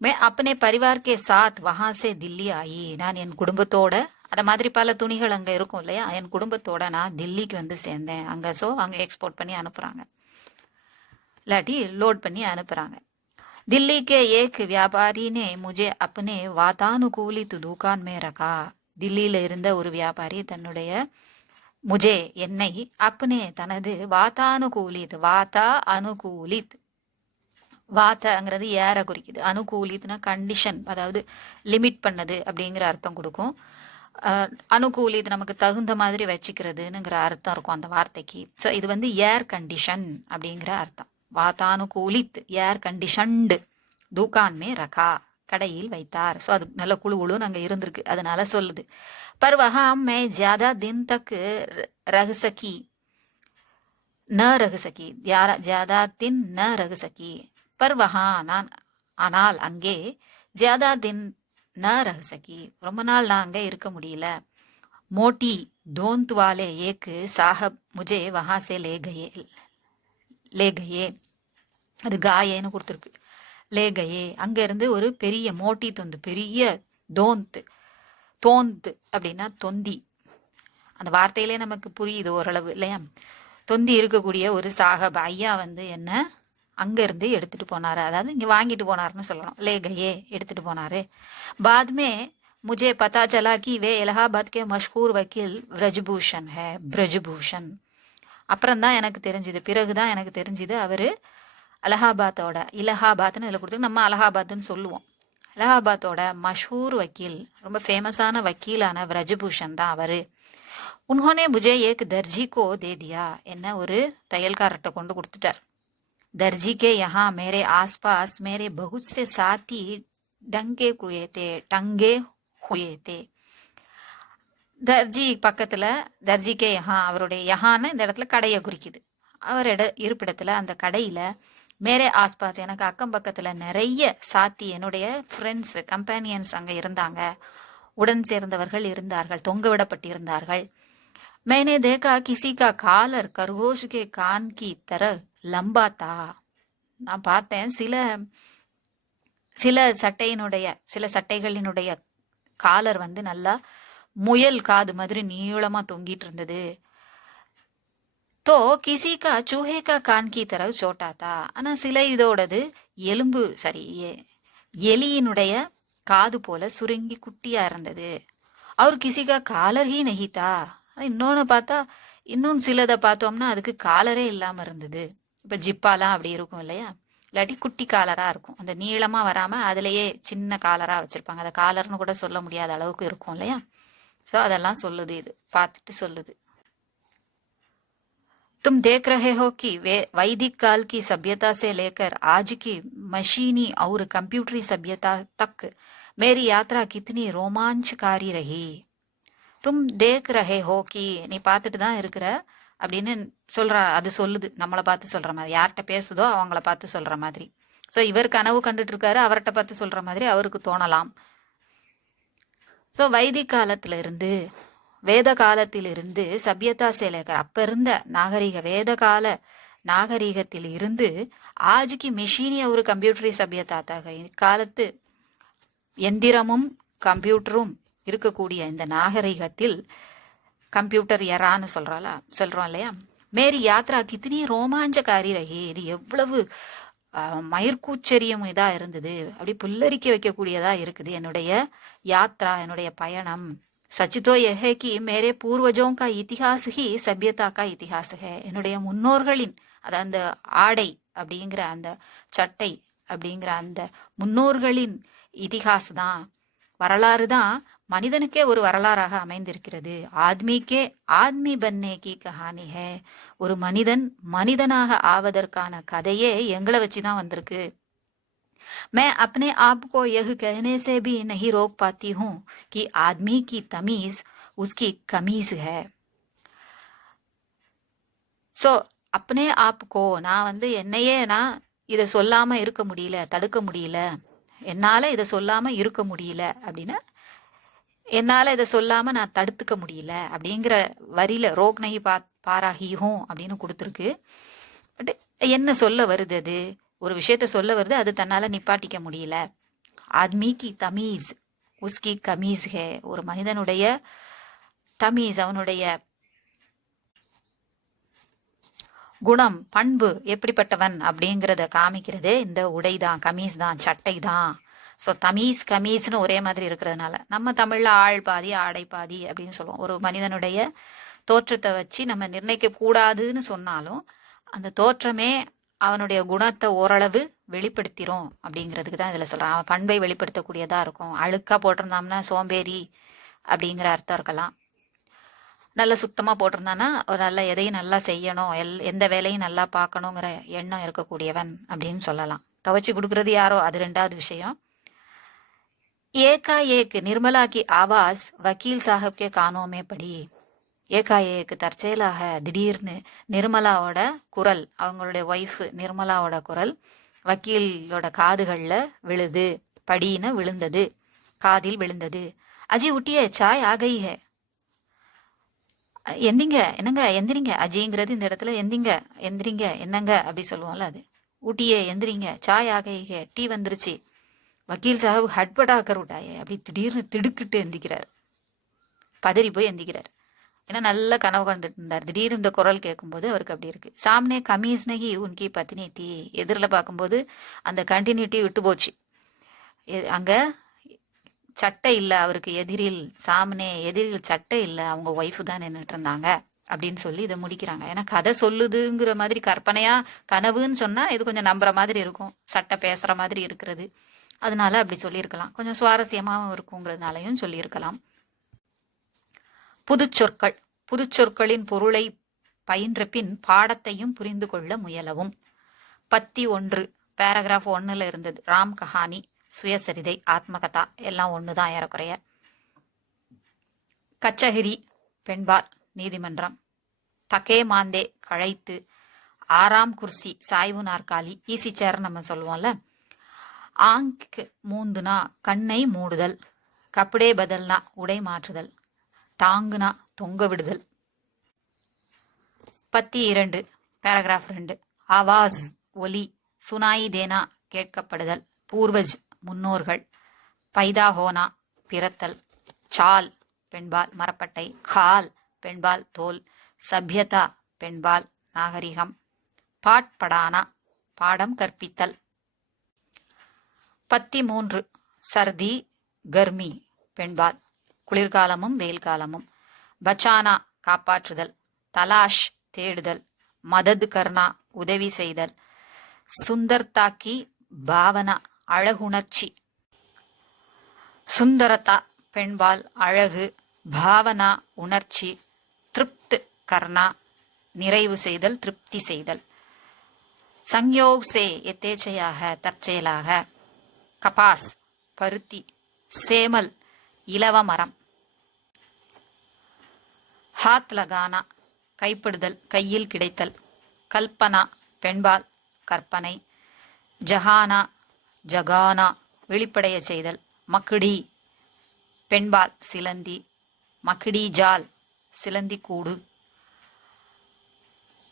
மே अपने परिवार के साथ वहां से दिल्ली आई, நான் என் குடும்பத்தோட, அத மாதிரி பல துணிகள் அங்க இருக்கும் இல்லையா, என் குடும்பத்தோட நான் தில்லிக்கு வந்து சேர்ந்தேன். அங்க எக்ஸ்போர்ட் பண்ணி அனுப்புறாங்க, இல்லாட்டி லோட் பண்ணி அனுப்புறாங்க. दिल्ली के एक व्यापारी ने मुझे अपने वातानुकूलित दुकान में रखा. தில்லியில இருந்த ஒரு வியாபாரி தன்னுடைய முஜே என்னை அப்னே தனது வாத்தானுகூலித், வாத்தா அனுகூலித், வாத்தங்கிறது ஏற குறிக்குது, அனுகூலித்னா கண்டிஷன், அதாவது லிமிட் பண்ணது அப்படிங்கிற அர்த்தம் கொடுக்கும். அனுகூலித் நமக்கு தகுந்த மாதிரி வச்சுக்கிறதுங்கிற அர்த்தம் இருக்கும் அந்த வார்த்தைக்கு. ஸோ இது வந்து ஏர் கண்டிஷன் அப்படிங்கிற அர்த்தம். வாத்தானுகூலித் ஏர் கண்டிஷன்டு, தூக்கான் மே ரகா கடையில் வைத்தார். ஸோ அது நல்ல குழுன்னு அங்கே இருந்திருக்கு, அதனால சொல்லுது. पर वहां मैं ज्यादा दिन तक रह सकी ज्यादा दिन न रह सकी. पर वहां நான் ஆனால் அங்கே ज्यादा दिन न रह सकी, ரொம்ப நாள் நான் அங்கே இருக்க முடியல. मोटी दोंत वाले एक साहब मुझे वहां से ले गए, அது காயேன்னு கொடுத்துருக்கு, லே கயே, அங்க இருந்து ஒரு பெரிய மோட்டி தொந்து, பெரிய தோந்து அப்படின்னா தொந்தி, அந்த வார்த்தையிலே நமக்கு புரியுது ஓரளவு இல்லையா. தொந்தி இருக்கக்கூடிய ஒரு சாஹப் ஐயா வந்து என்ன அங்க இருந்து எடுத்துட்டு போனாரு, அதாவது இங்க வாங்கிட்டு போனாருன்னு சொல்லணும், லே கயே எடுத்துட்டு போனாரு. பாத்மே मुझे पता चला कि वे इलाहाबाद के मशहूर वकील ब्रजभूषण है. ब्रजभूषण அப்புறம் தான் எனக்கு தெரிஞ்சுது, பிறகுதான் எனக்கு தெரிஞ்சுது அவரு அலகாபாத்தோட, இலஹாபாத்னு இதில் கொடுத்து நம்ம அலகாபாத்னு சொல்லுவோம், அலகாபாத்தோட மஷூர் வக்கீல், ரொம்ப ஃபேமஸான வக்கீலான பிரஜபூஷன் தான் அவரு. உன்ஹோனே முஜே ஏக் தர்ஜி கோ தே தியா, என்ன ஒரு தையல்காரர்கிட்ட கொண்டு கொடுத்துட்டார். दर्जी के यहाँ मेरे आसपास मेरे बहुत से साथी टंगे हुए थे. தர்ஜி பக்கத்துல தர்ஜிக்கே யஹா அவருடைய யஹான்னு இந்த இடத்துல கடையை குறிக்குது. இருப்பிடத்துல அந்த கடையில மேரே ஆஸ்பாஸ் எனக்கு அக்கம் பக்கத்துல நிறைய சாத்தி என்னுடைய ஃப்ரெண்ட்ஸ் கம்பேனியன்ஸ் அங்க இருந்தாங்க, உடன் சேர்ந்தவர்கள் இருந்தார்கள், தொங்க விடப்பட்டிருந்தார்கள். मैंने देखा किसी का காலர் खरगोश के कान की तरह लंबा था. நான் பார்த்தேன் சில சட்டைகளினுடைய காலர் வந்து நல்லா முயல் காது மாதிரி நீளமா தொங்கிட்டு இருந்தது. தோ கிசி கா சூஹே கா கான் கி தரவு சோட்டாத்தா. ஆனா சில இதோடது எலியினுடைய காது போல சுருங்கி குட்டியா இருந்தது. அவர் கிசிகா காலர் ஹி நஹிதா. இன்னொன்னு பார்த்தா இன்னும் சிலதை பார்த்தோம்னா அதுக்கு காலரே இல்லாம இருந்தது. இப்ப ஜிப்பாலாம் அப்படி இருக்கும் இல்லையா, இல்லாட்டி குட்டி காலரா இருக்கும், அந்த நீளமா வராம அதுலயே சின்ன காலரா வச்சிருப்பாங்க, அதை காலர்னு கூட சொல்ல முடியாத அளவுக்கு இருக்கும் இல்லையா. சோ அதெல்லாம் சொல்லுது, இது பார்த்துட்டு சொல்லுது. तुम देख रहे हो कि वैदिक काल की सभ्यता से लेकर आज की मशीनी और कंप्यूटरी सभ्यता तक मेरी यात्रा कितनी रोमांचकारी रही. तुम देख रहे हो कि நீ பார்த்துட்டு தான் இருக்கிற அப்படின்னு அது சொல்லுது, நம்மளை பார்த்து சொல்ற மாதிரி, யார்கிட்ட பேசுதோ அவங்கள பார்த்து சொல்ற மாதிரி. சோ இவர் கனவு கண்டுட்டு இருக்காரு, அவர்கிட்ட பார்த்து சொல்ற மாதிரி அவருக்கு தோணலாம். சோ வைதிக் காலத்துல இருந்து வேத காலத்திலிருந்து சபியதா சேலேக்கர் அப்ப இருந்த வேத கால நாகரீகத்தில் இருந்து ஆஜுக்கு மெஷினிய ஒரு கம்ப்யூட்டரி சபியதாத்தாக இக்காலத்து எந்திரமும் கம்ப்யூட்டரும் இருக்கக்கூடிய இந்த நாகரீகத்தில் கம்ப்யூட்டர் எரான்னு சொல்றோம் இல்லையா. மேரி யாத்ரா கித்தனி ரோமாஞ்சகாரி ரகி, இது எவ்வளவு மயிர்கூச்சரியம் இதா இருந்தது, அப்படி புல்லரிக்க வைக்கக்கூடியதா இருக்குது என்னுடைய யாத்ரா, என்னுடைய பயணம். सच तो यह है कि मेरे पूर्वजों का इतिहास ही सभ्यता का इतिहास है. என்னுடைய முன்னோர்களின் அந்த ஆடை அப்படிங்கிற அந்த சட்டை அப்படிங்கிற அந்த முன்னோர்களின் இதிகாஸ் தான், வரலாறு தான் மனிதனுக்கே ஒரு வரலாறாக அமைந்திருக்கிறது. ஆத்மி பன்னே கி கஹானி ஹே, ஒரு மனிதன் மனிதனாக ஆவதற்கான கதையே எங்களை வச்சுதான் வந்திருக்கு. मैं अपने आप को यह कहने से भी नहीं रोक पाती हूँ कि आदमी की तमीज उसकी कमीज है. सो अपने आप को நான் வந்து என்னையே நான் இதை சொல்லாம இருக்க முடியல, தடுக்க முடியல, என்னால இதை சொல்லாம இருக்க முடியல அப்படின்னா என்னால இதை சொல்லாம நான் தடுத்துக்க முடியல அப்படிங்கிற வரியில ரோக் நகி பாராகியும் அப்படின்னு கொடுத்துருக்கு. பட் என்ன சொல்ல வருது, அது ஒரு விஷயத்த சொல்ல வருது, அது தன்னால நிப்பாட்டிக்க முடியல. ஆத்மி கி தமீஸ் உஸ்கி கமீஸ் ஹே, ஒரு மனிதனுடைய தமீஸ் அவனுடைய குணம் பண்பு எப்படிப்பட்டவன் அப்படிங்கறத காமிக்கிறதே இந்த உடைதான், கமீஸ் தான், சட்டை தான். ஸோ தமீஸ் கமீஸ்னு ஒரே மாதிரி இருக்கிறதுனால நம்ம தமிழ்ல ஆள் பாதி ஆடை பாதி அப்படின்னு சொல்லுவோம். ஒரு மனிதனுடைய தோற்றத்தை வச்சு நம்ம நிர்ணயிக்க கூடாதுன்னு சொன்னாலும் அந்த தோற்றமே அவனுடைய குணத்தை ஓரளவு வெளிப்படுத்திரும் அப்படிங்கிறதுக்கு தான் இதுல சொல்றான். அவன் பண்பை வெளிப்படுத்தக்கூடியதா இருக்கும். அழுக்கா போட்டிருந்தாம்னா சோம்பேறி அப்படிங்கிற அர்த்தம் இருக்கலாம். நல்ல சுத்தமா போட்டிருந்தானா ஒரு நல்ல எதையும் நல்லா செய்யணும், எந்த வேலையும் நல்லா பார்க்கணுங்கிற எண்ணம் இருக்கக்கூடியவன் அப்படின்னு சொல்லலாம். துவைச்சு கொடுக்கறது யாரோ அது ரெண்டாவது விஷயம். ஏகாஏக் நிர்மலா கி ஆவாஸ் வக்கீல் சாஹப் கே கானோமே படி. ஏகாஏக்கு தற்செயலாக திடீர்னு நிர்மலாவோட குரல், அவங்களுடைய ஒய்ஃப் நிர்மலாவோட குரல் வக்கீலோட காதுகள்ல விழுது, படின்னு விழுந்தது, காதில் விழுந்தது. அஜி உட்டியே சாய் ஆகை ஹே, எந்திங்க என்னங்க எந்திரிங்க, அஜிங்கிறது இந்த இடத்துல எந்திரிங்க என்னங்க அப்படி சொல்லுவோம்ல, அது ஊட்டியே எந்திரிங்க, சாய் ஆகை ஹே, டீ வந்துருச்சு. வக்கீல் சாஹப் ஹட்படா கருட்டாயே, அப்படி திடீர்னு திடுக்கிட்டு எந்திக்கிறார், பதறி போய் எந்திக்கிறார். ஏன்னா நல்ல கனவு கண்டுட்டு இருந்தார். திடீர்னு இந்த குரல் கேட்கும்போது அவருக்கு அப்படி இருக்கு. சாம்னே கமீஸ் நகி உன்கி பத்தினி தீ, எதிரில் பார்க்கும்போது அந்த கண்டினியூட்டி விட்டு போச்சு. அங்க சட்டை இல்லை அவருக்கு எதிரில், சாமனே எதிரில் சட்டை இல்லை, அவங்க ஒய்ஃபு தான் நின்றுட்டு இருந்தாங்க அப்படின்னு சொல்லி இதை முடிக்கிறாங்க. ஏன்னா கதை சொல்லுதுங்கிற மாதிரி கற்பனையா கனவுன்னு சொன்னா இது கொஞ்சம் நம்புற மாதிரி இருக்கும், சட்டை பேசுற மாதிரி இருக்கிறது, அதனால அப்படி சொல்லியிருக்கலாம். கொஞ்சம் சுவாரஸ்யமாகவும் இருக்குங்கிறதுனாலையும் சொல்லியிருக்கலாம். புதுச்சொற்களின் பொருளை பயின்ற பின் பாடத்தையும் புரிந்து கொள்ள முயலவும். பத்தி 1 பேராகிராஃப் 1ல் இருந்தது. ராம் கஹானி, சுயசரிதை, ஆத்மகதா எல்லாம் ஒண்ணுதான் ஏறக்குறைய. கச்சஹிரி பெண்பால் நீதிமன்றம், தகே மாந்தே கழைத்து, ஆறாம் குர்சி சாய்வு நாற்காலி, ஈசி சேர் நம்ம சொல்லுவோம்ல. ஆங்க் மூந்துனா கண்ணை மூடுதல், கப்படே பதல்னா உடை மாற்றுதல், டாங்குனா தொங்க விடுதல். பத்தி 2 பேராகிராஃப் 2 ஆவாஸ் ஒலி, சுனாயி தேனா கேட்கப்படுதல், பூர்வஜ் முன்னோர்கள், பைதா ஹோனா பிறத்தல், சால் பெண்பால் மரப்பட்டை, கால் பெண்பால் தோல், சபியதா பெண்பால் நாகரிகம், பாட் படானா பாடம் கற்பித்தல். பத்தி 3 சர்தி கர்மி பெண்பால் குளிர்காலமும் வெயில் காலமும், பச்சானா காப்பாற்றுதல், தலாஷ் தேடுதல், மதது கர்ணா உதவி செய்தல், சுந்தர்தாக்கி பாவனா அழகுணர்ச்சி, சுந்தரதா பெண்பால் அழகு, பாவனா உணர்ச்சி, திருப்த் கர்ணா நிறைவு செய்தல் திருப்தி செய்தல், சங்யோக் சே எத்தேச்சையாக தற்செயலாக, கபாஸ் பருத்தி, சேமல் இலவ மரம், ஹாத் லகானா கைப்படுதல் கையில் கிடைத்தல், கல்பனா பெண்பால் கற்பனை, ஜஹானா ஜகானா வெளிப்படைய செய்தல், மக்குடி பெண்பால் சிலந்தி, மக்கிடி ஜால் சிலந்தி கூடு,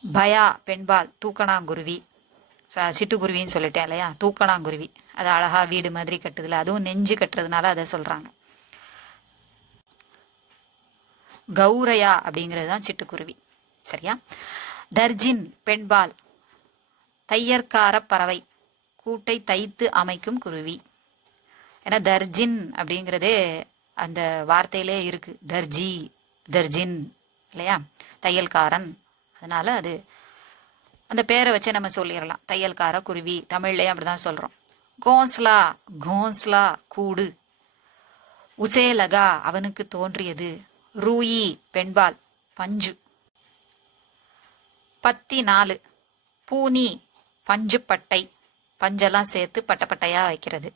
பயா பெண்பால் தூக்கணாங்குருவி, சிட்டுக்குருவின்னு சொல்லிட்டேன் இல்லையா, தூக்கணாங்குருவி அது அழகா வீடு மாதிரி கட்டுதுல, அதுவும் நெஞ்சு கட்டுறதுனால அதை சொல்றாங்க. கௌரையா அப்படிங்கிறது தான் சிட்டுக்குருவி, சரியா. தர்ஜின் பெண்பால் தையற்கார பறவை, கூட்டை தைத்து அமைக்கும் குருவி. ஏன்னா தர்ஜின் அப்படிங்கிறதே அந்த வார்த்தையிலே இருக்கு, தர்ஜி தர்ஜின் இல்லையா, தையல்காரன். அதனால அது அந்த பேரை வச்சு நம்ம சொல்லிடலாம், தையல்கார குருவி. தமிழ்லயே அப்படிதான் சொல்றோம். கோன்ஸ்லா கோன்ஸ்லா கூடு, உசே லகா அவனுக்கு தோன்றியது, ரூயி பெண்பால் பஞ்சு. பத்தி 4 பூனி பஞ்சு பட்டை, பஞ்செல்லாம் சேர்த்து பட்டையா வைக்கிறது.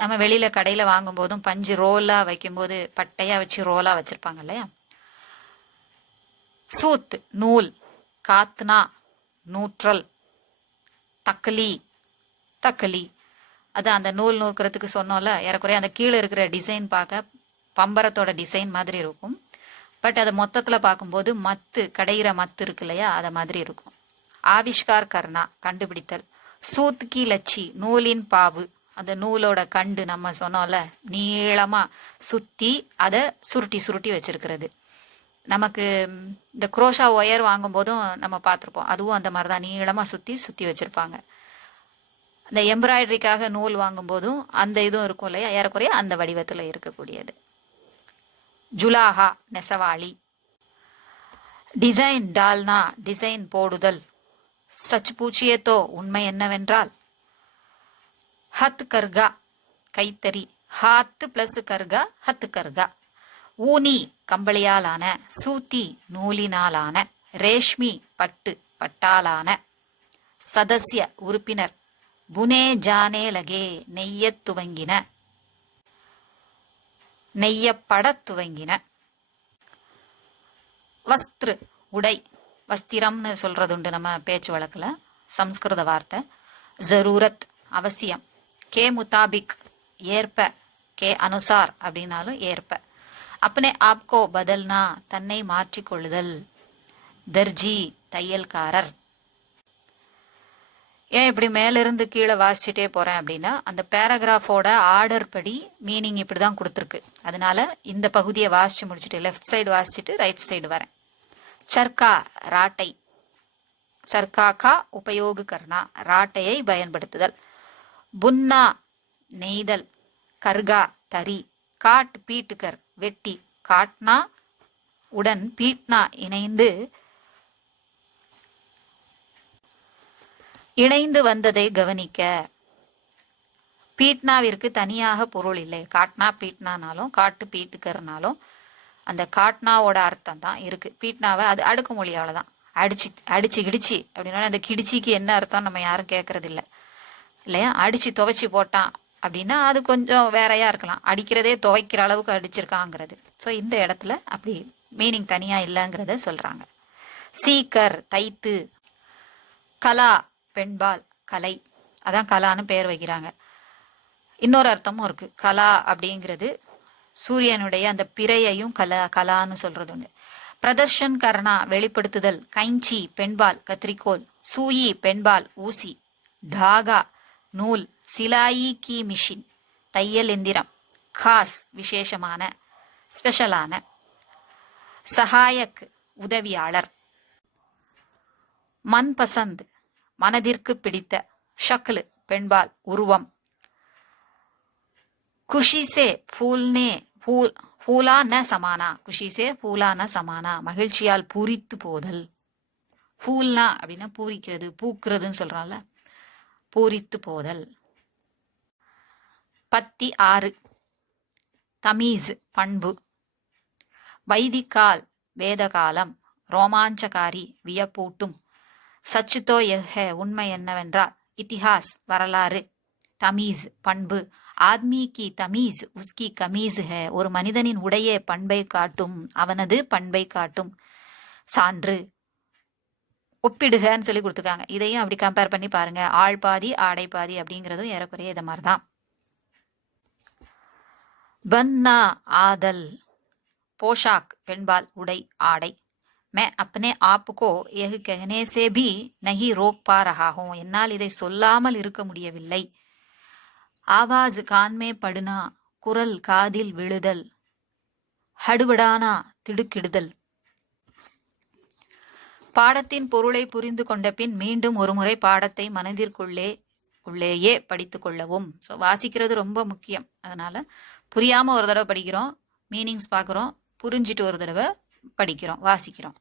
நம்ம வெளியில கடையில வாங்கும் போதும் பஞ்சு ரோலா வைக்கும் போது பட்டையா வச்சு ரோலா வச்சிருப்பாங்க இல்லையா. சூத் நூல், காத்னா நூற்றல், தக்கலி தக்கலி அது அந்த நூல் நூற்கிறதுக்கு சொன்னோம்ல, ஏறக்குறைய அந்த கீழே இருக்கிற டிசைன் பார்க்க பம்பரத்தோட டிசைன் மாதிரி இருக்கும். பட் அதை மொத்தத்துல பார்க்கும்போது மத்து கடையிற மத்து இருக்கு இல்லையா, அத மாதிரி இருக்கும். ஆவிஷ்கார் கர்ணா கண்டுபிடித்தல், சூத் கி லச்சி நூலின் பாவு, அந்த நூலோட கண்டு நம்ம சொன்னோம்ல நீளமா சுத்தி அதை சுருட்டி சுருட்டி வச்சிருக்கிறது. நமக்கு இந்த குரோஷா ஒயர் வாங்கும் போதும் நம்ம பார்த்துருப்போம், அதுவும் அந்த மாதிரிதான் நீளமா சுத்தி சுத்தி வச்சிருப்பாங்க. இந்த எம்ப்ராய்டரிக்காக நூல் வாங்கும் போதும் அந்த இதுவும் இருக்கும் இல்லையா, ஏறக்குறைய அந்த வடிவத்துல இருக்கக்கூடியது. ஜுலாஹா நெசவாளி, டிசைன் டால்னா டிசைன் போடுதல், சச் பூச்சியேத்தோ உண்மை என்னவென்றால், ஹத் கர்கா கைத்தறி, ஹாத்து பிளஸ் கர்கா ஹத் கர்கா, ஊனி கம்பளியாலான, சூத்தி நூலினாலான, ரேஷ்மி பட்டு பட்டாலான, சதஸ்ய உறுப்பினர், புனே ஜானே லகே நெய்யத் துவங்கின நெய்யப்படத் துவங்கின. வஸ்திரு உடை, வஸ்திரம்னு சொல்றதுண்டு நம்ம பேச்சு வழக்குல, சம்ஸ்கிருத வார்த்தை. ஜரூரத் அவசியம், கே முதாபிக் ஏற்ப, கே அனுசார் அப்படின்னாலும் ஏற்ப. அப்பனே ஆப்கோ பதல்னா தன்னை மாற்றிக்கொள்ளுதல், தர்ஜி தையல்காரர். ஏன் இப்படி மேலிருந்து கீழே வாசிச்சுட்டே போறேன் அப்படின்னா, அந்த பேராகிராஃபோட ஆர்டர் படி மீனிங் இப்படிதான் கொடுத்துருக்கு. அதனால இந்த பகுதியை வாசிச்சு முடிச்சுட்டு லெஃப்ட் சைடு வாசிச்சுட்டு ரைட் சைடு வரேன். சர்க்கா ராட்டை, சர்க்காக்கா உபயோக கர்ணா ராட்டையை பயன்படுத்துதல், புன்னா நெய்தல், கர்கா தரி, காட் பீட்டுக்கர் வெட்டி, காட்னா உடன் பீட்னா இணைந்து வந்ததை கவனிக்க. பீட்னாவிற்கு தனியாக பொருள் இல்லை, காட்னா பீட்னானாலும் காட்டு பீட்டுக்கர்னாலும் அந்த காட்னாவோட அர்த்தம் தான் இருக்கு. பீட்னாவை அது அடுக்கு மொழி, அவ்வளவுதான். அடிச்சு அடிச்சு கிடிச்சு அப்படின்னா அந்த கிடிச்சிக்கு என்ன அர்த்தம் நம்ம யாரும் கேட்கறது இல்லை இல்லையா. அடிச்சு துவைச்சி போட்டான் அப்படின்னா அது கொஞ்சம் வேறையா இருக்கலாம். அடிக்கிறதே துவைக்கிற அளவுக்கு அடிச்சிருக்காங்கிறது. ஸோ இந்த இடத்துல அப்படி மீனிங் தனியா இல்லைங்கிறத சொல்றாங்க. சீக்கர் தைத்து, கலா பெண்பால் கலை, அதான் கலான்னு பெயர் வைக்கிறாங்க. இன்னொரு அர்த்தமும் இருக்கு. கலா அப்படிங்கிறது சூரியனுடைய அந்த பிறையையும் கலான்னு சொல்றது ஒண்ணு. பிரதர்ஷன் கர்ணா வெளிப்படுத்துதல், கைஞ்சி பெண்பால் கத்திரிக்கோல், சூயி பெண்பால் ஊசி, டாகா நூல், சிலாயி கி மிஷின் தையல் எந்திரம், காஸ் விசேஷமான ஸ்பெஷலான, சகாயக் உதவியாளர், மன்பசந்த் மனதிற்கு பிடித்த, ஷக்ல் பெண்பால் உருவம், குஷி சே ஃபூல்னே ஃபூலா ந சமானா, குஷி சே ஃபூலா ந சமானா மகிழ்ச்சியால் பூரித்து போதல். ஃபூல்னா அப்படின்னா பூரிக்கிறது, பூக்கிறதுன்னு சொல்றான்ல, பூரித்து போதல். 6 தமீஸ் பண்பு, வைதிகால் வேதகாலம், ரோமாஞ்சகாரி வியப்பூட்டும், சச்சுதோ எஹ உண்மை என்னவென்றால், இத்திஹாஸ் வரலாறு, தமீஸ் பண்பு, ஆத்மி கி தமீஸ் உஸ்கி கமீஸ் ஹே ஒரு மனிதனின் உடைய பண்பை காட்டும், அவனது பண்பை காட்டும், சான்று. ஒப்பிடுகன்னு சொல்லி கொடுத்துருக்காங்க. இதையும் அப்படி கம்பேர் பண்ணி பாருங்க. ஆள் பாதி ஆடை பாதி அப்படிங்கிறதும் ஏறக்குறைய இதை மாதிரி தான். பன்னா ஆதல், போஷாக் பெண்பால் உடை ஆடை. मैं अपने आप को यह कहने से भी नहीं रोक पा रहा हूं என்னால் இதை சொல்லாமல் இருக்க முடியவில்லை. ஆவாஸ் கான்மே படுனா குரல் காதில் விழுதல், ஹடுபடானா திடுக்கிடுதல். பாடத்தின் பொருளை புரிந்து கொண்ட பின் மீண்டும் ஒருமுறை பாடத்தை மனதிற்குள்ளேயே படித்துக் கொள்ளவும். ஸோ வாசிக்கிறது ரொம்ப முக்கியம். அதனால புரியாம ஒரு தடவை படிக்கிறோம், மீனிங்ஸ் பார்க்குறோம், புரிஞ்சிட்டு ஒரு தடவை படிக்கிறோம், வாசிக்கிறோம்.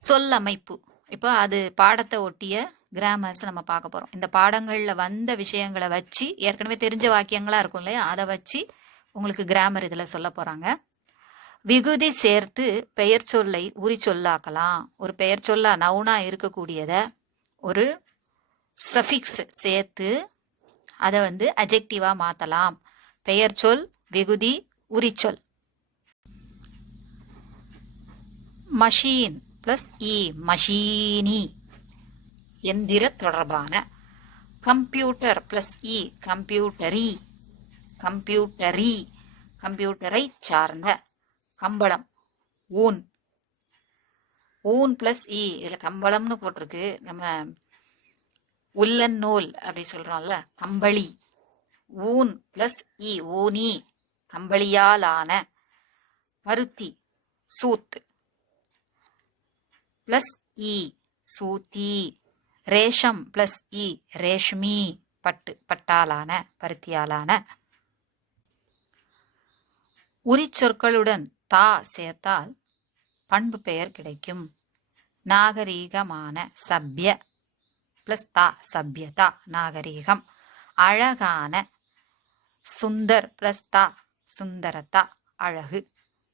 சொல்லமைப்பு, இப்போ அது பாடத்தை ஒட்டிய கிராமர்ஸ் நம்ம பார்க்க போறோம். இந்த பாடங்கள்ல வந்த விஷயங்களை வச்சு, ஏற்கனவே தெரிஞ்ச வாக்கியங்களா இருக்கும் இல்லையா, அதை வச்சு உங்களுக்கு கிராமர் இதுல சொல்ல போறாங்க. விகுதி சேர்த்து பெயர் சொல்லை உரி சொல்லாக்கலாம். ஒரு பெயர் சொல்லா நவுனா இருக்கக்கூடியத ஒரு சஃபிக்ஸ் சேர்த்து அதை அஜெக்டிவா மாத்தலாம். பெயர் சொல், விகுதி, உரிச்சொல். மஷீன் பிளஸ் இ மஷீனி எந்திர தொடர்பான. கம்ப்யூட்டர் பிளஸ் இ கம்ப்யூட்டரி கம்ப்யூட்டரி கம்ப்யூட்டரை சார்ந்த. கம்பளம் ஊன், ஊன் பிளஸ் இ, இதுல கம்பளம்னு போட்டிருக்கு, நம்ம உல்லன் நூல் அப்படி சொல்றோம்ல, கம்பளி. ஊன் பிளஸ் இ ஊனி கம்பளியாலான. பருத்தி சூத் பிளஸ் இ சூத்தி. ரேஷம் பிளஸ் இ ரேஷ்மி பட்டு பட்டாலான பருத்தியாலான. உரிச்சொற்களுடன் தா சேர்த்தால் பண்பு பெயர் கிடைக்கும். நாகரீகமான சப்ய பிளஸ் தா சப்யதா நாகரீகம். அழகான சுந்தர் பிளஸ் தா சுந்தரதா அழகு.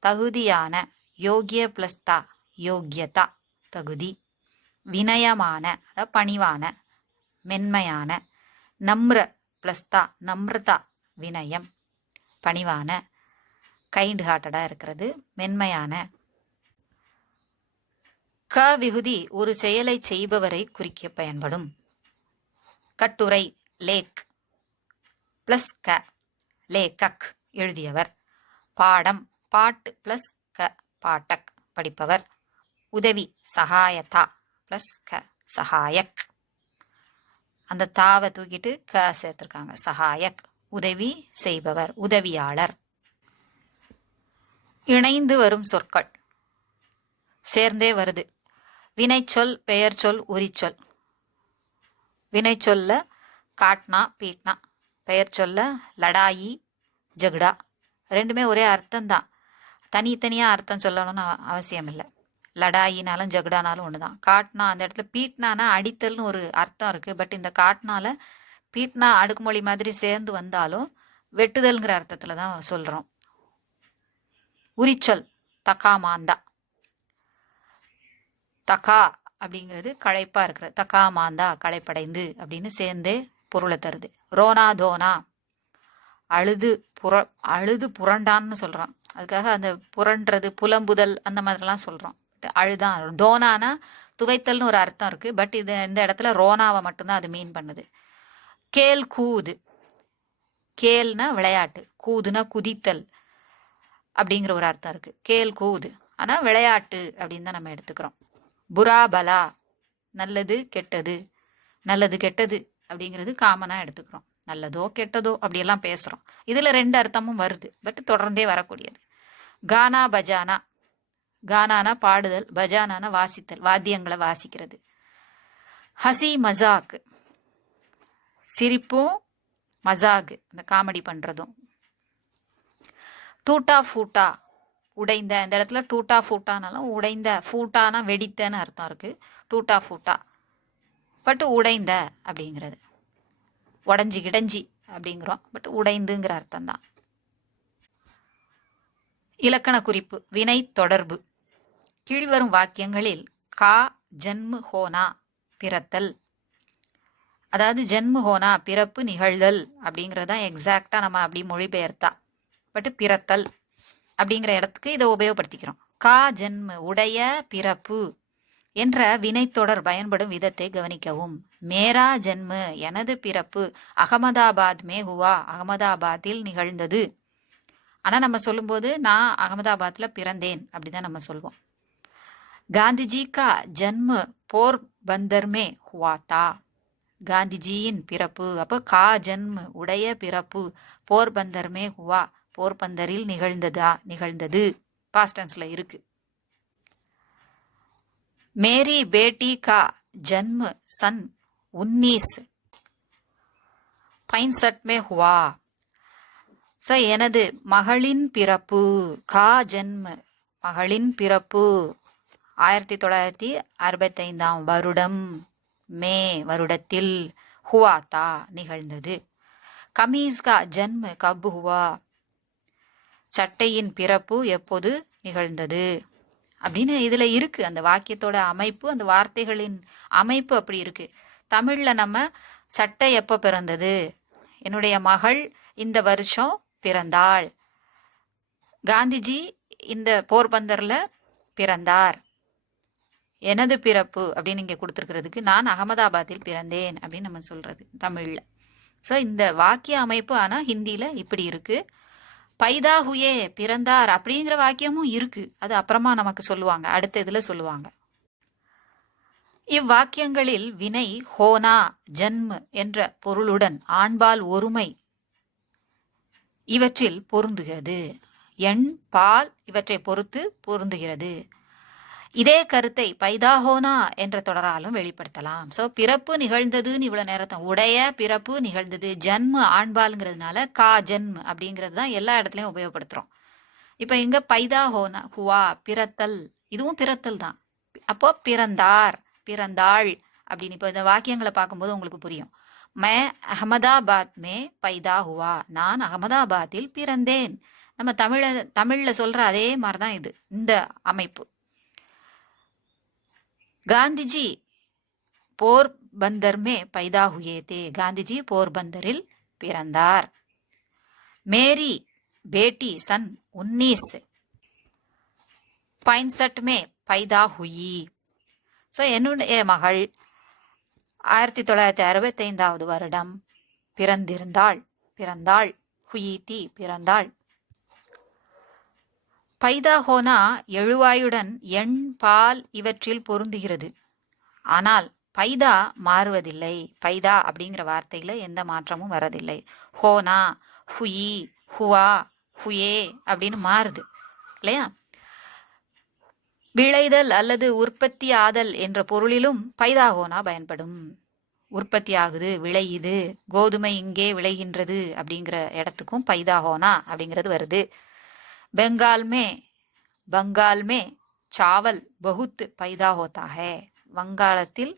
தகுதியான யோகிய பிளஸ் தா யோகியதா தகுதி. வினயமான பணிவான மென்மையான. நம்ர பிளஸ் தா நம்ரதா வினயம் பணிவான கைண்ட் ஹார்ட்டடா இருக்கிறது மென்மையான. க விகுதி ஒரு செயலை செய்பவரை குறிக்க பயன்படும். கட்டுரை லேக் பிளஸ் க லேக்கக் எழுதியவர். பாடம் பாட் பிளஸ் க பாட்டக் படிப்பவர். உதவி சகாயதா பிளஸ் க சகாயக், அந்த தாவை தூக்கிட்டு க சேர்த்திருக்காங்க, சகாயக் உதவி செய்பவர், உதவியாளர். இணைந்து வரும் சொற்கள் சேர்ந்தே வருது. வினைச்சொல், பெயர் சொல், உரிச்சொல். வினைச்சொல்ல காட்னா பீட்னா, பெயர் சொல்ல லடாயி ஜகுடா. ரெண்டுமே ஒரே அர்த்தம்தான், தனித்தனியா அர்த்தம் சொல்லணும்னு அவசியம் இல்லை. லடாயினாலும் ஜகுடானாலும் ஒண்ணுதான். காட்னா அந்த இடத்துல பீட்னானா அடித்தல்னு ஒரு அர்த்தம் இருக்கு. பட் இந்த காட்னால பீட்னா அடுக்குமொழி மாதிரி சேர்ந்து வந்தாலும் வெட்டுதல்ங்கிற அர்த்தத்துல தான் சொல்றோம். உரிச்சொல் தக்காமாந்தா. தகா அப்படிங்கிறது களைப்பா இருக்கிறது, தகா மாந்தா களைப்படைந்து அப்படின்னு சேர்ந்தே பொருளை தருது. ரோனா தோனா அழுது அழுது புரண்டான்னு சொல்றான். அதுக்காக அந்த புரண்டது புலம்புதல் அந்த மாதிரிலாம் சொல்றோம். அழுதான். தோனானா துவைத்தல்னு ஒரு அர்த்தம் இருக்கு. பட் இது இந்த இடத்துல ரோனாவை மட்டும்தான் அது மீன் பண்ணுது. கேல் கூது, கேல்னா விளையாட்டு, கூதுனா குதித்தல் அப்படிங்கிற ஒரு அர்த்தம் இருக்கு. கேல் கூது ஆனா விளையாட்டு அப்படின்னு தான் நம்ம எடுத்துக்கிறோம். புரா பலா நல்லது கெட்டது, நல்லது கெட்டது அப்படிங்கிறது காமனா எடுத்துக்கிறோம். நல்லதோ கெட்டதோ அப்படியெல்லாம் பேசுறோம். இதுல 2 அர்த்தமும் வருது, பட் தொடர்ந்தே வரக்கூடியது. கானா பஜானா, கானானா பாடுதல், பஜானானா வாசித்தல், வாத்தியங்களை வாசிக்கிறது. ஹசி மஜாக் சிரிப்பும், மஜாக் அந்த காமெடி பண்றதும். டூட்டா ஃபூட்டா உடைந்த, இந்த இடத்துல டூட்டா ஃபூட்டானாலும் உடைந்த, ஃபூட்டானா வெடித்தன்னு அர்த்தம் இருக்கு. டூட்டா ஃபூட்டா பட் உடைந்த அப்படிங்கிறது, உடஞ்சி கிடஞ்சி அப்படிங்கிறோம், பட் உடைந்துங்கிற அர்த்தம் தான். இலக்கண குறிப்பு. வினை தொடர்பு. கீழ்வரும் வாக்கியங்களில் கா ஜன்மு ஹோனா பிறத்தல், அதாவது ஜென்மு ஹோனா பிறப்பு நிகழ்தல் அப்படிங்கறதான் எக்ஸாக்டா நம்ம அப்படி மொழிபெயர்த்தா. பட் பிறத்தல் அப்படிங்கிற இடத்துக்கு இதை உபயோகப்படுத்திக்கிறோம். கா ஜென்மு உடைய பிறப்பு என்ற வினைத்தொடர் பயன்படும் விதத்தை கவனிக்கவும். மேரா ஜென்மு எனது பிறப்பு அகமதாபாத் மே ஹுவா அகமதாபாத்தில் நிகழ்ந்தது. ஆனா நம்ம சொல்லும்போது நான் அகமதாபாத்ல பிறந்தேன் அப்படிதான் நம்ம சொல்வோம். காந்திஜி கா ஜன்ம போர்பந்தர் மே ஹுவா தா, காந்திஜியின் பிறப்பு, அப்போ கா ஜன்ம உடைய பிறப்பு, போர்பந்தர் மே ஹுவா போர்பந்தரில் நிகழ்ந்தது, பாஸ்ட் டென்ஸ்ல இருக்கு. மேரி பேட்டி கா ஜன்ம சன் 1965 மே ஹுவா. ஸோ எனது மகளின் பிறப்பு, கா ஜன்ம மகளின் பிறப்பு 1965 வருடம், மே வருடத்தில், ஹுவா தா நிகழ்ந்தது. கமீஸ் கா ஜன்ம கப் ஹுவா சட்டையின் பிறப்பு எப்போது நிகழ்ந்தது அப்படின்னு இதுல இருக்கு. அந்த வாக்கியத்தோட அமைப்பு, அந்த வார்த்தைகளின் அமைப்பு அப்படி இருக்கு. தமிழ்ல நம்ம சட்டை எப்போ பிறந்தது, என்னுடைய மகள் இந்த வருஷம் பிறந்தாள், காந்திஜி இந்த போர்பந்தர்ல பிறந்தார், எனது பிறப்பு அப்படின்னு இங்க கொடுத்துருக்கிறதுக்கு நான் அகமதாபாத்தில் பிறந்தேன் அப்படின்னு நம்ம சொல்றது தமிழ்ல. ஸோ இந்த வாக்கிய அமைப்பு ஆனா ஹிந்தியில இப்படி இருக்கு. பைதா ஹுயே பிறந்தார் அப்படிங்கிற வாக்கியமும் இருக்கு, அது அப்புறமா நமக்கு சொல்லுவாங்க, அடுத்த இதுல சொல்லுவாங்க. இவ்வாக்கியங்களில் வினை ஹோனா ஜன்ம என்ற பொருளுடன் ஆண்பால் ஒருமை இவற்றில் பொருந்துகிறது. எண் பால் இவற்றை பொறுத்து பொருந்துகிறது. இதே கருத்தை பைதாஹோனா என்ற தொடராலும் வெளிப்படுத்தலாம். சோ பிறப்பு நிகழ்ந்ததுன்னு இவ்வளவு நேரத்தை உடைய பிறப்பு நிகழ்ந்தது, ஜன்ம ஆண்பால்ங்கிறதுனால கா ஜன்ம அப்படிங்கிறது தான் எல்லா இடத்துலயும் உபயோகப்படுத்துறோம். இப்ப இங்க பைதாஹோனா ஹுவா பிறத்தல், இதுவும் பிறத்தல் தான். அப்போ பிறந்தார், பிறந்தாள் அப்படின்னு இப்போ இந்த வாக்கியங்களை பார்க்கும்போது உங்களுக்கு புரியும். மே அகமதாபாத் மே பைதா ஹுவா, நான் அகமதாபாத்தில் பிறந்தேன். நம்ம தமிழ்ல சொல்ற அதே மாதிரிதான் இது இந்த அமைப்பு. காந்திஜி போர்பந்தர் மே பைதா ஹுயே தே, காந்திஜி போர்பந்தரில் பிறந்தார். மேரி பேட்டி சன் 1965 மே பைதா ஹுயி. ஸோ என்னுடைய மகள் 1965 வருடம் பிறந்தாள். ஹுயீதி பிறந்தாள். பைதா ஹோனா எழுவாயுடன் எண் பால் இவற்றில் பொருந்துகிறது. ஆனால் பைதா மாறுவதில்லை. பைதா அப்படிங்கிற வார்த்தையில எந்த மாற்றமும் வரதில்லை. ஹோனா, ஹுயி, ஹுவா, ஹுயே அப்படின்னு மாறுது இல்லையா? விளைதல் அல்லது உற்பத்தி ஆதல் என்ற பொருளிலும் பைதா ஹோனா பயன்படும். உற்பத்தி ஆகுது, விளையுது, கோதுமை இங்கே விளைகின்றது அப்படிங்கிற இடத்துக்கும் பைதா ஹோனா அப்படிங்கிறது வருது. बंगाल में चावल बहुत पैदा होता है. வங்காளத்தில்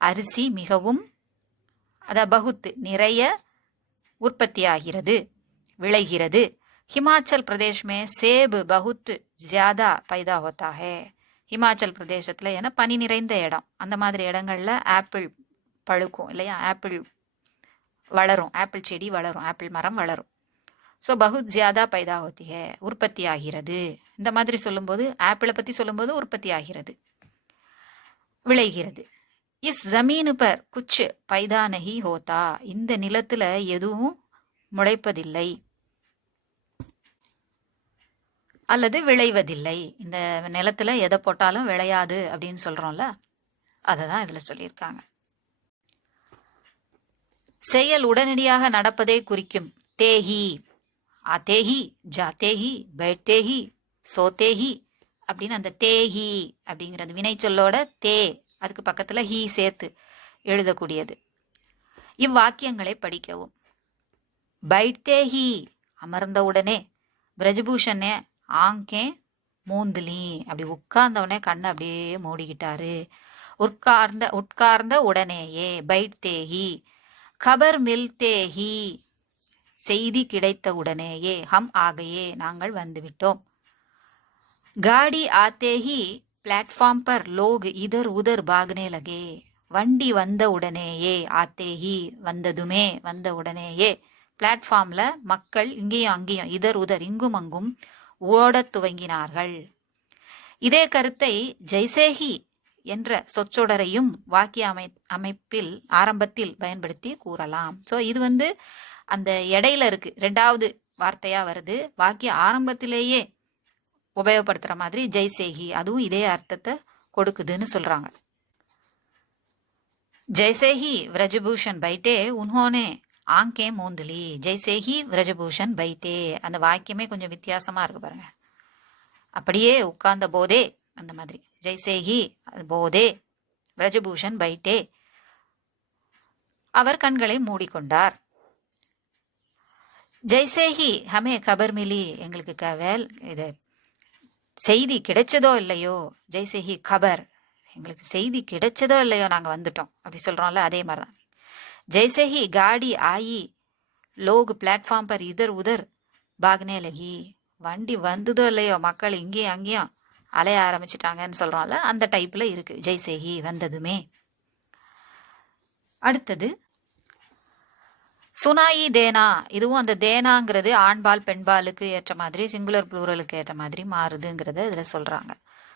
அரிசி மிகவும், பகுத் நிறைய உற்பத்தியாகிறது, விளைகிறது. हिमाचल प्रदेश में सेब बहुत ज्यादा पैदा होता है. ஹிமாச்சல் பிரதேசத்துல ஏன்னா பனி நிறைந்த இடம், அந்த மாதிரி இடங்கள்ல ஆப்பிள் பழுக்கும் இல்லையா, ஆப்பிள் வளரும், ஆப்பிள் செடி வளரும், ஆப்பிள் மரம் வளரும். ஸோ பகுத் ஜியாதா பைதா ஹோத்தி ஹே, உற்பத்தி ஆகிறது. இந்த மாதிரி சொல்லும்போது ஆப்பிளை பத்தி சொல்லும்போது உற்பத்தி ஆகிறது, விளைகிறது. இஸ் ஜமீன் பர் குச் பைதா நஹி ஹோதா, இந்த நிலத்துல எதுவும் முளைப்பதில்லை அல்லது விளைவதில்லை. இந்த நிலத்துல எதை போட்டாலும் விளையாது அப்படின்னு சொல்றோம்ல, அதை தான் இதுல சொல்லியிருக்காங்க. செயல் உடனடியாக நடப்பதை குறிக்கும். தேஹி, ஆத்தேஹி, ஜாத்தேஹி, பைட்டேஹி, சோத்தேஹி அப்படின்னு அந்த தேஹி அப்படிங்கிறது வினை சொல்லோட தே, அதுக்கு பக்கத்துல ஹி சேர்த்து எழுதக்கூடியது. இவ்வாக்கியங்களை படிக்கவும். பைட்டேஹி, அமர்ந்தவுடனே. பிரஜபூஷனே ஆங்கே மூந்துலி, அப்படி உட்கார்ந்தவனே கண்ணை அப்படியே மூடிக்கிட்டாரு. உட்கார்ந்த உடனேயே. பைட்டேஹி. கபர் மில்தேஹி, செய்தி கிடைத்த உடனேயே. ஹம் ஆகையே, நாங்கள் வந்துவிட்டோம். காடி ஆத்தேஹி பிளாட்ஃபார்ம் பர் லோக் இதர் உதர் பாக்னே லகே, வண்டி வந்த உடனேயே. ஆத்தேஹி வந்ததுமே, வந்த உடனேயே. பிளாட்ஃபார்ம்ல மக்கள் இங்கேயும் அங்கேயும், இதர் உதர் இங்கும் அங்கும் ஓடத் துவங்கினார்கள். இதே கருத்தை ஜெய்சேஹி என்ற சொற்றொடரையும் வாக்கிய அமைப்பில் ஆரம்பத்தில் பயன்படுத்தி கூறலாம். ஸோ இது அந்த இடையில இருக்கு, ரெண்டாவது வார்த்தையா வருது, வாக்கிய ஆரம்பத்திலேயே உபயோகப்படுத்துற மாதிரி ஜெய்சேஹி, அதுவும் இதே அர்த்தத்தை கொடுக்குதுன்னு சொல்றாங்க. ஜெய்சேஹி விரஜபூஷன் பைட்டே உன்ஹோனே ஆங்கே மூந்துலி. ஜெய்சேஹி விரஜபூஷன் பைட்டே, அந்த வாக்கியமே கொஞ்சம் வித்தியாசமா இருக்கு பாருங்க. அப்படியே உட்கார்ந்த போதே, அந்த மாதிரி. ஜெய்சேஹி போதே, விரஜபூஷன் பைட்டே, அவர் கண்களை மூடிக்கொண்டார். ஜெய்சேஹி ஹமே கபர் மிலி, எங்களுக்கு இது செய்தி கிடைச்சதோ இல்லையோ. ஜெய்சேஹி கபர், எங்களுக்கு செய்தி கிடைச்சதோ இல்லையோ நாங்க வந்துட்டோம் அப்படி சொல்றோம்ல, அதே மாதிரிதான். ஜெய்சேஹி காடி ஆயி லோக் பிளாட்ஃபார்ம் பர் இதர் உதர் பாக்னே லகி, வண்டி வந்ததோ இல்லையோ மக்கள் இங்கேயும் அங்கேயும் அலைய ஆரம்பிச்சிட்டாங்கன்னு சொல்றோம்ல, அந்த டைப்ல இருக்கு ஜெய்சேஹி வந்ததுமே. அடுத்தது சுனாயி தேனா. இதுவும் அந்த தேனாங்கிறது ஆண்பால் பெண்பாலுக்கு ஏற்ற மாதிரி, சிங்குலர் ப்ளூரலுக்கு ஏற்ற மாதிரி மாறுதுங்கிறத இதுல சொல்றாங்க.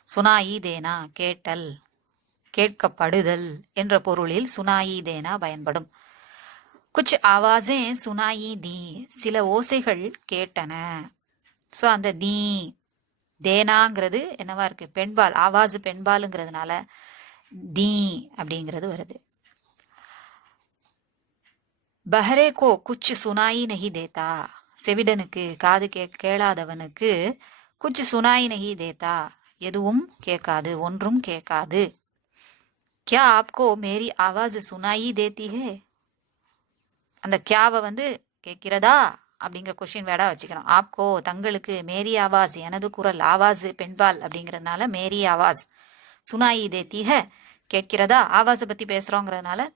சுனாயி தேனா, கேட்டல், கேட்கப்படுதல் என்ற பொருளில் சுனாயி தேனா பயன்படும். குச் ஆவாஸே சுனாயி தி, சில ஓசைகள் கேட்டன. ஸோ அந்த தி தேனாங்கிறது என்னவா இருக்கு, பெண்பால், ஆவாஸ் பெண்பாலுங்கிறதுனால தி அப்படிங்கிறது வருது. பஹரே கோ குச் சுனாயி நஹி தேதா, செவிடனுக்கு, காது கேளாதவனுக்கு, குச் சுனாயி நஹி தேதா, எதுவும் கேட்காது, ஒன்றும் கேட்காது. கியா ஆப்கோ மேரி ஆவாஸ் சுனாயி தேத்தி ஹே, அந்த கியாவை கேட்கிறதா அப்படிங்கிற கொஸ்டின் வேர்டா வச்சுக்கணும். ஆப்கோ தங்களுக்கு, மேரி ஆவாஸ் எனது குரல், ஆவாஸ் பெண்பால் அப்படிங்கிறதுனால மேரி ஆவாஸ், சுனாயி தேத்தி ஹே கேட்கிறதா, ஆவாஸை பத்தி பேசுறோங்கிறதுனால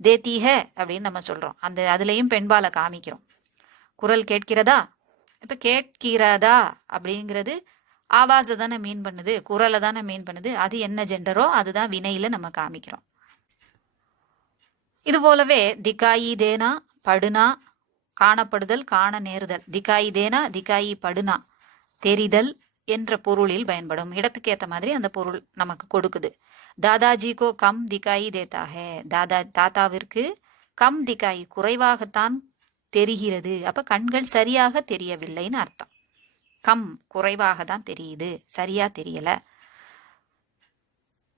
தேத்தி ஹே அப்படின்னு நம்ம சொல்றோம். அந்த அதுலயும் பெண்பாலை காமிக்கிறோம். குரல் கேட்கிறதா, இப்ப கேட்கிறதா அப்படிங்கிறது ஆவாஸை தானே மீன் பண்ணுது, குரலை தானே மீன் பண்ணுது. அது என்ன ஜெண்டரோ அதுதான் வினையில நம்ம காமிக்கிறோம். இது போலவே திகாயி தேனா, படுனா, காணப்படுதல், காண நேருதல். திகாயி தேனா, திகாயி படுனா, தெரிதல் என்ற பொருளில் பயன்படும். இடத்துக்கு ஏற்ற மாதிரி அந்த பொருள் நமக்கு கொடுக்குது. தாதாஜி கோ கம் திகாயி தேதா ஹே, தாத்தாவிற்கு கம் திகாயி, குறைவாகத்தான் தெரிகிறது. அப்ப கண்கள் சரியாக தெரியவில்லைன்னு அர்த்தம். கம் குறைவாக தான் தெரியுது, சரியா தெரியல.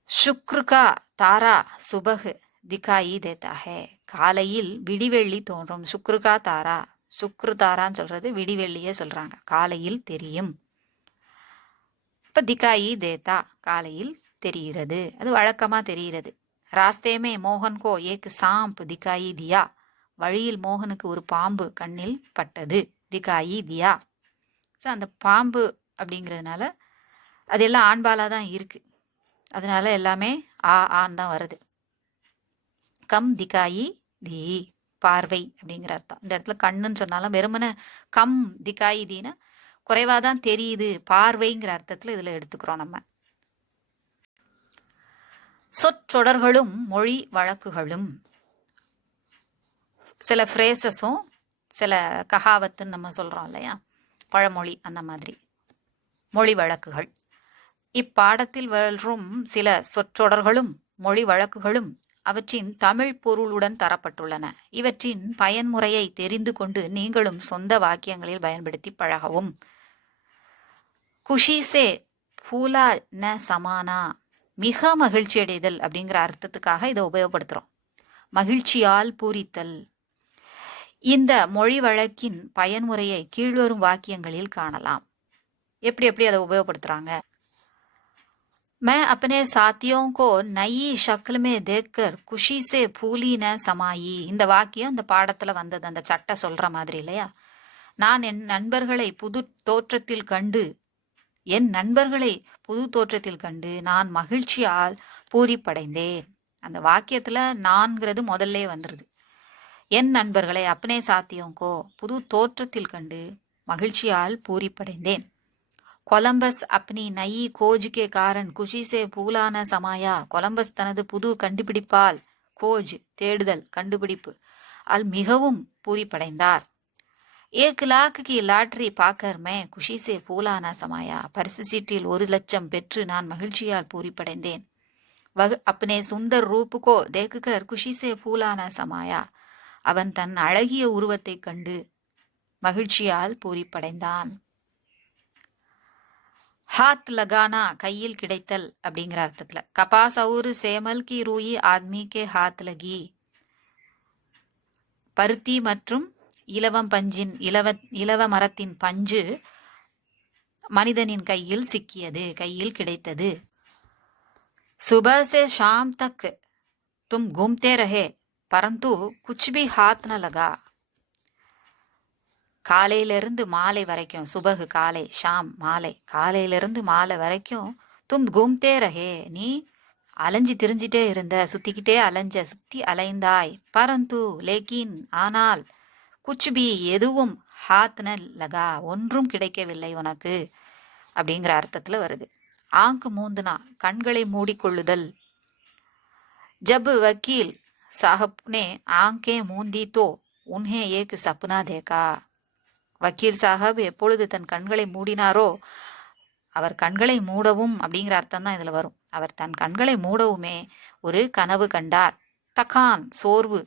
சுக்ருகா தாரா சுபஹ் திகாயி தேதா ஹே, காலையில் விடிவெள்ளி தோன்றும். சுக்ருகா தாரா, சுக்ரு தாரான்னு சொல்றது விடிவெள்ளியே சொல்றாங்க, காலையில் தெரியும். இப்ப திகாயி தேதா காலையில் தெரிகிறது, அது வழக்கமா தெரிகிறது. ராஸ்தேமே மோகன் கோ ஏக் சாம்ப் திகாயி தியா, வழியில் மோகனுக்கு ஒரு பாம்பு கண்ணில் பட்டது. திகாயி தியா. ஸோ அந்த பாம்பு அப்படிங்கிறதுனால அது எல்லாம் ஆண்பாலா தான் இருக்கு, அதனால எல்லாமே ஆன் தான் வருது. கம் திகாயி தி, பார்வை அப்படிங்கிற அர்த்தம். இந்த இடத்துல கண்ணுன்னு சொன்னாலும் வெறுமன கம் திகாயி தீனா குறைவாதான் தெரியுது, பார்வைங்கிற அர்த்தத்துல இதுல எடுத்துக்கிறோம் நம்ம. சொற்றொடர்களும் மொழி வழக்குகளும். சில ஃப்ரேசஸும் சில கஹாவத்துன்னு நம்ம சொல்கிறோம் இல்லையா, பழமொழி, அந்த மாதிரி மொழி வழக்குகள். இப்பாடத்தில் வரும் சில சொற்றொடர்களும் மொழி வழக்குகளும் அவற்றின் தமிழ் பொருளுடன் தரப்பட்டுள்ளன. இவற்றின் பயன்முறையை தெரிந்து கொண்டு நீங்களும் சொந்த வாக்கியங்களில் பயன்படுத்தி பழகவும். குஷிசே பூலா ந சமானா, மிக மகிழ்ச்சி அடைதல் அப்படிங்கிற அர்த்தத்துக்காக இதை உபயோகப்படுத்துறோம். மகிழ்ச்சியால் பூரித்தல். இந்த மொழி வழக்கின் பயன்முறையை கீழ்வரும் வாக்கியங்களில் காணலாம். எப்படி அதை உபயோகப்படுத்துறாங்க? मैं अपने साथियों को नई शक्ल में देखकर खुशी से फूली न समाई. இந்த வாக்கியம் இந்த பாடத்துல வந்தது, அந்த சட்டை சொல்ற மாதிரி இல்லையா. நான் என் நண்பர்களை புது தோற்றத்தில் கண்டு நான் மகிழ்ச்சியால் பூரிப்படைந்தேன். அந்த வாக்கியத்துல நான்கிறது முதல்ல வந்துருது. என் நண்பர்களை அப்னே சாத்தியோங்கோ புது தோற்றத்தில் கண்டு மகிழ்ச்சியால் பூரிப்படைந்தேன். கொலம்பஸ் அப்னி நயி கோஜ் கே காரன் குஷி சே பூலான சமாயா. கொலம்பஸ் தனது புது கண்டுபிடிப்பால், கோஜ் தேடுதல், கண்டுபிடிப்பு, அல் மிகவும் பூரிப்படைந்தார். 1 लाख की லாட்டரி பாக்கர் மே குஷி சே பூலான சமாயா. பரிசு சீட்டில் 1 லட்சம் பெற்று நான் மகிழ்ச்சியால் பூரிப்படைந்தேன். வஹ் அப்னே சுந்தர் ரூப்புக்கோ தேக்குகர் குஷி சே பூலான சமாயா. அவன் தன் அழகிய உருவத்தை கண்டு மகிழ்ச்சியால் பூரிப்படைந்தான். ஹாத் லகானா கையில் கிடைத்தல் அப்படிங்கிற அர்த்தத்துல. கபாஸ் அவுர் சேமல் கி ரூயி ஆத்மி கே ஹாத் லகி. பருத்தி மற்றும் இலவ மரத்தின் பஞ்சு மனிதனின் கையில் சிக்கியது, கையில் கிடைத்தது. சுபஹ் சே ஷாம் தக் தும் घूमते रहे परंतु कुछ भी हाथ न लगा. காலையிலிருந்து மாலை வரைக்கும், சுபகு காலை, ஷாம் மாலை, காலையிலிருந்து மாலை வரைக்கும் தும் கும்தே ரஹே நீ அலைஞ்சி திரிஞ்சிட்டே இருந்த, சுத்தி அலைந்தாய். பரந்து லேக்கின் ஆனால், குச்பி எதுவும், ஹாத்ன லகா ஒன்றும் கிடைக்கவில்லை உனக்கு அப்படிங்கிற அர்த்தத்துல வருது. ஆங்கு மூந்துனா கண்களை மூடிக்கொள்ளுதல். ஜப் வக்கீல் சாஹப் நே ஆங்கே மூந்தி தோ உன்ஹே ஏக் சப்னா தேகா. வக்கீல் சாஹப் எப்பொழுது தன் கண்களை மூடினாரோ, அவர் கண்களை மூடவும் அப்படிங்கிற அர்த்தம் தான் இதுல வரும். அவர் தன் கண்களை மூடவுமே ஒரு கனவு கண்டார். தகான் சோர்வு.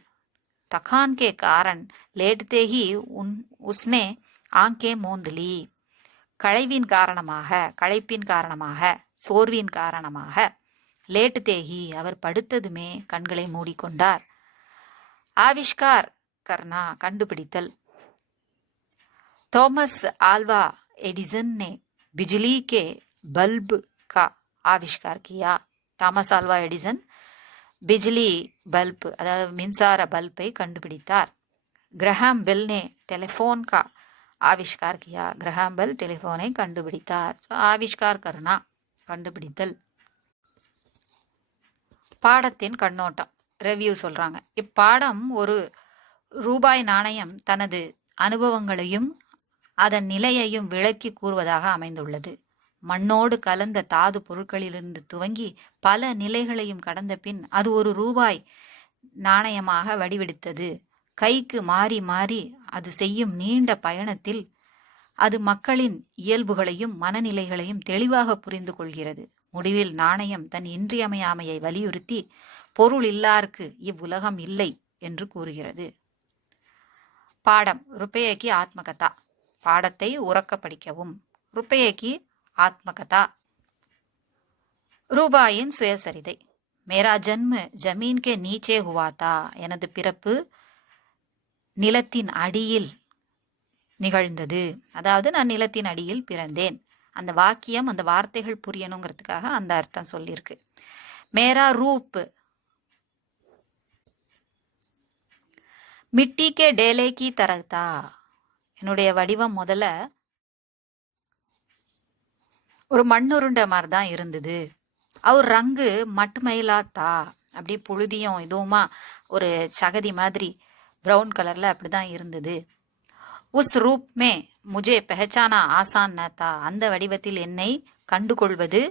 தகான் கே காரன் லேட்தே ஹி உஸ்னே ஆங்கே மூந்தலி. களைப்பின் காரணமாக, சோர்வின் காரணமாக, லேட்தேஹி அவர் படுத்ததுமே கண்களை மூடிக்கொண்டார். ஆவிஷ்கார் கர்னா கண்டுபிடித்தல். थॉमस आल्वा एडिसन ने बिजली के बल्ब का आविष्कार किया. Thomas Alva Edison Bijli bulb, அதாவது மின்சார பல்பை கண்டுபிடித்தார். கிரஹாம் பெல் நே டெலிஃபோன் கா ஆவிஷ்கார் கியா. கிரஹாம் பெல் டெலிஃபோனை கண்டுபிடித்தார். ஆவிஷ்கார் கர்னா கண்டுபிடித்தல். பாடத்தின் கண்ணோட்டம், ரிவ்யூ சொல்றாங்க. இப்பாடம் ஒரு ரூபாய் நாணயம் தனது அனுபவங்களையும் அதன் நிலையையும் விளக்கி கூறுவதாக அமைந்துள்ளது. மண்ணோடு கலந்த தாது பொருட்களிலிருந்து துவங்கி பல நிலைகளையும் கடந்த பின் அது ஒரு ரூபாய் நாணயமாக வடிவெடுத்தது. கைக்கு மாறி மாறி அது செய்யும் நீண்ட பயணத்தில் அது மக்களின் இயல்புகளையும் மனநிலைகளையும் தெளிவாக புரிந்து கொள்கிறது. முடிவில் நாணயம் தன் இன்றியமையாமையை வலியுறுத்தி பொருள் இல்லாருக்கு இவ்வுலகம் இல்லை என்று கூறுகிறது. பாடம் ருப்பேயகி ஆத்மகதா. பாடத்தை உறக்க படிக்கவும். ருப்பேயகி ஆத்மகதா. ரூபாயின் சுயசரிதை. மேரா ஜன்ம ஜமீன் கே நீச்சே ஹுவாத்தா. எனது பிறப்பு நிலத்தின் அடியில் நிகழ்ந்தது. அதாவது நான் நிலத்தின் அடியில் பிறந்தேன். அந்த வாக்கியம், அந்த வார்த்தைகள் புரியணுங்கிறதுக்காக அந்த அர்த்தம் சொல்லியிருக்கு. மேரா ரூப் மிட்டி கே டேலே கி தரகதா. என்னுடைய வடிவம் முதல்ல ஒரு மண்ணுருண்டை மாதிரி தான் இருந்தது. அவர் ரங்கு மட்டுமயிலா தா. அப்படி புழுதியும் இதுவுமா ஒரு சகதி மாதிரி ப்ரௌன் கலர்ல அப்படிதான் இருந்தது. உஸ் ரூப் மே முஜே பெஹச்சானா ஆசான் ந தா. அந்த வடிவத்தில் என்னை கண்டுகொள்வது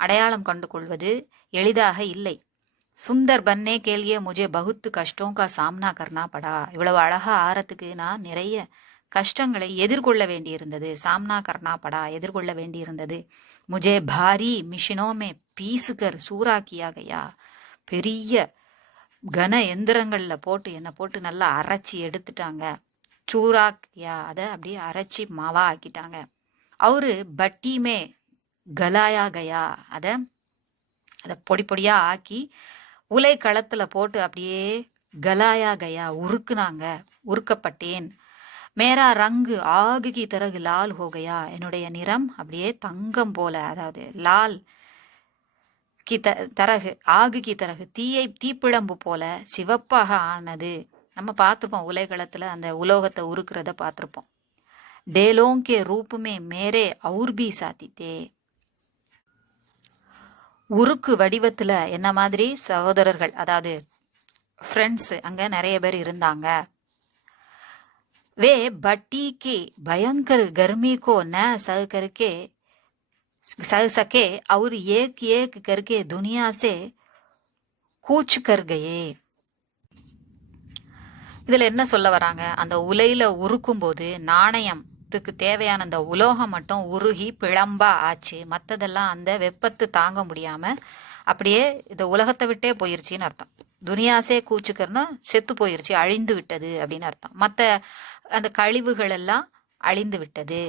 அடையாளம் கண்டு கொள்வது எளிதாக இல்லை. சுந்தர் பன்னே கேள்வியே முஜே பகுத்து கஷ்டம் கா சாம்னா கர்னா படா. இவ்வளவு அழகா ஆறத்துக்கு நான் நிறைய கஷ்டங்களை எதிர்கொள்ள வேண்டியிருந்தது. சாம்னா கர்னா படா, எதிர்கொள்ள வேண்டியிருந்தது. முஜே பாரி மிஷினோமே பீசுகர் சூறாக்கியா கயா. பெரிய கன எந்திரங்கள்ல போட்டு என்னை போட்டு நல்லா அரைச்சி எடுத்துட்டாங்க. சூறாக்கியா, அதை அப்படியே அரைச்சி மாவா ஆக்கிட்டாங்க. அவரு பட்டியுமே கலாயா கயா, அதை பொடி பொடியா ஆக்கி உலை களத்துல போட்டு அப்படியே கலாயா கயா, உருக்குனாங்க, உருக்கப்பட்டேன். மேரா ரங்கு ஆகுகி தரகு லால் ஹோகையா, என்னுடைய நிறம் அப்படியே தங்கம் போல, அதாவது லால் கி தரகு ஆகுகி தரகு, தீப்பிழம்பு போல சிவப்பாக ஆனது. நம்ம பார்த்துப்போம் உலைகளத்துல அந்த உலோகத்தை உருக்குறத பார்த்துருப்போம். டேலோங்கே ரூப்புமே மேரே அவுர்பி சாத்தித்தே. உருக்கு வடிவத்துல என்ன மாதிரி சகோதரர்கள், அதாவது ஃப்ரெண்ட்ஸ் அங்க நிறைய பேர் இருந்தாங்க. वे भट्टी की भयंकर गर्मी को न सह सके और एक एक करके दुनिया से कूच कर गए. இதுல என்ன சொல்ல வராங்க, அந்த உலையில உருக்கும் போது நாணயத்துக்கு தேவையான அந்த உலோகம் மட்டும் உருகி பிழம்பா ஆச்சு. மற்றதெல்லாம் அந்த வெப்பத்தை தாங்க முடியாம அப்படியே இந்த உலகத்தை விட்டே போயிருச்சுன்னு அர்த்தம். துனியாசே கூச்சுக்கர்னா செத்து போயிருச்சு, அழிந்து விட்டது அப்படின்னு அர்த்தம். மற்ற அந்த கழிவுகள் எல்லாம் அழிந்து விட்டது,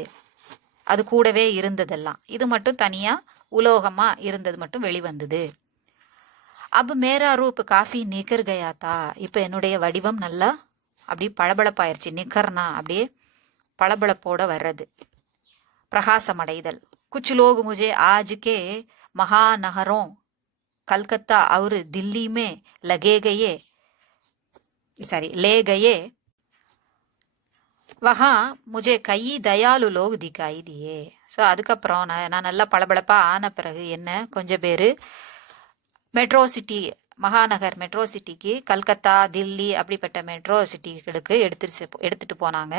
அது கூடவே இருந்ததெல்லாம். இது மட்டும் தனியா உலோகமா இருந்தது மட்டும் வெளிவந்தது. அப் மேரா ரூப் காஃபி நிகர் கயாத்தா. இப்ப என்னுடைய வடிவம் நல்லா அப்படியே பளபளப்பாயிருச்சு. நிகர்னா அப்படியே பளபளப்போட வர்றது, பிரகாசம் அடைதல். குச் லோக் முஜே ஆஜ்கே மகாநகரோं कलकत्ता और दिल्ली में ले गए. वहां मुझे कई दयालु लोग दिखाई दिए. ஸோ அதுக்கப்புறம் நான் நல்லா பளபளப்பா ஆன பிறகு என்ன கொஞ்சம் பேர் மெட்ரோ சிட்டி, மகாநகர் மெட்ரோ சிட்டிக்கு, கல்கத்தா தில்லி அப்படிப்பட்ட மெட்ரோ சிட்டிகளுக்கு எடுத்துட்டு போனாங்க.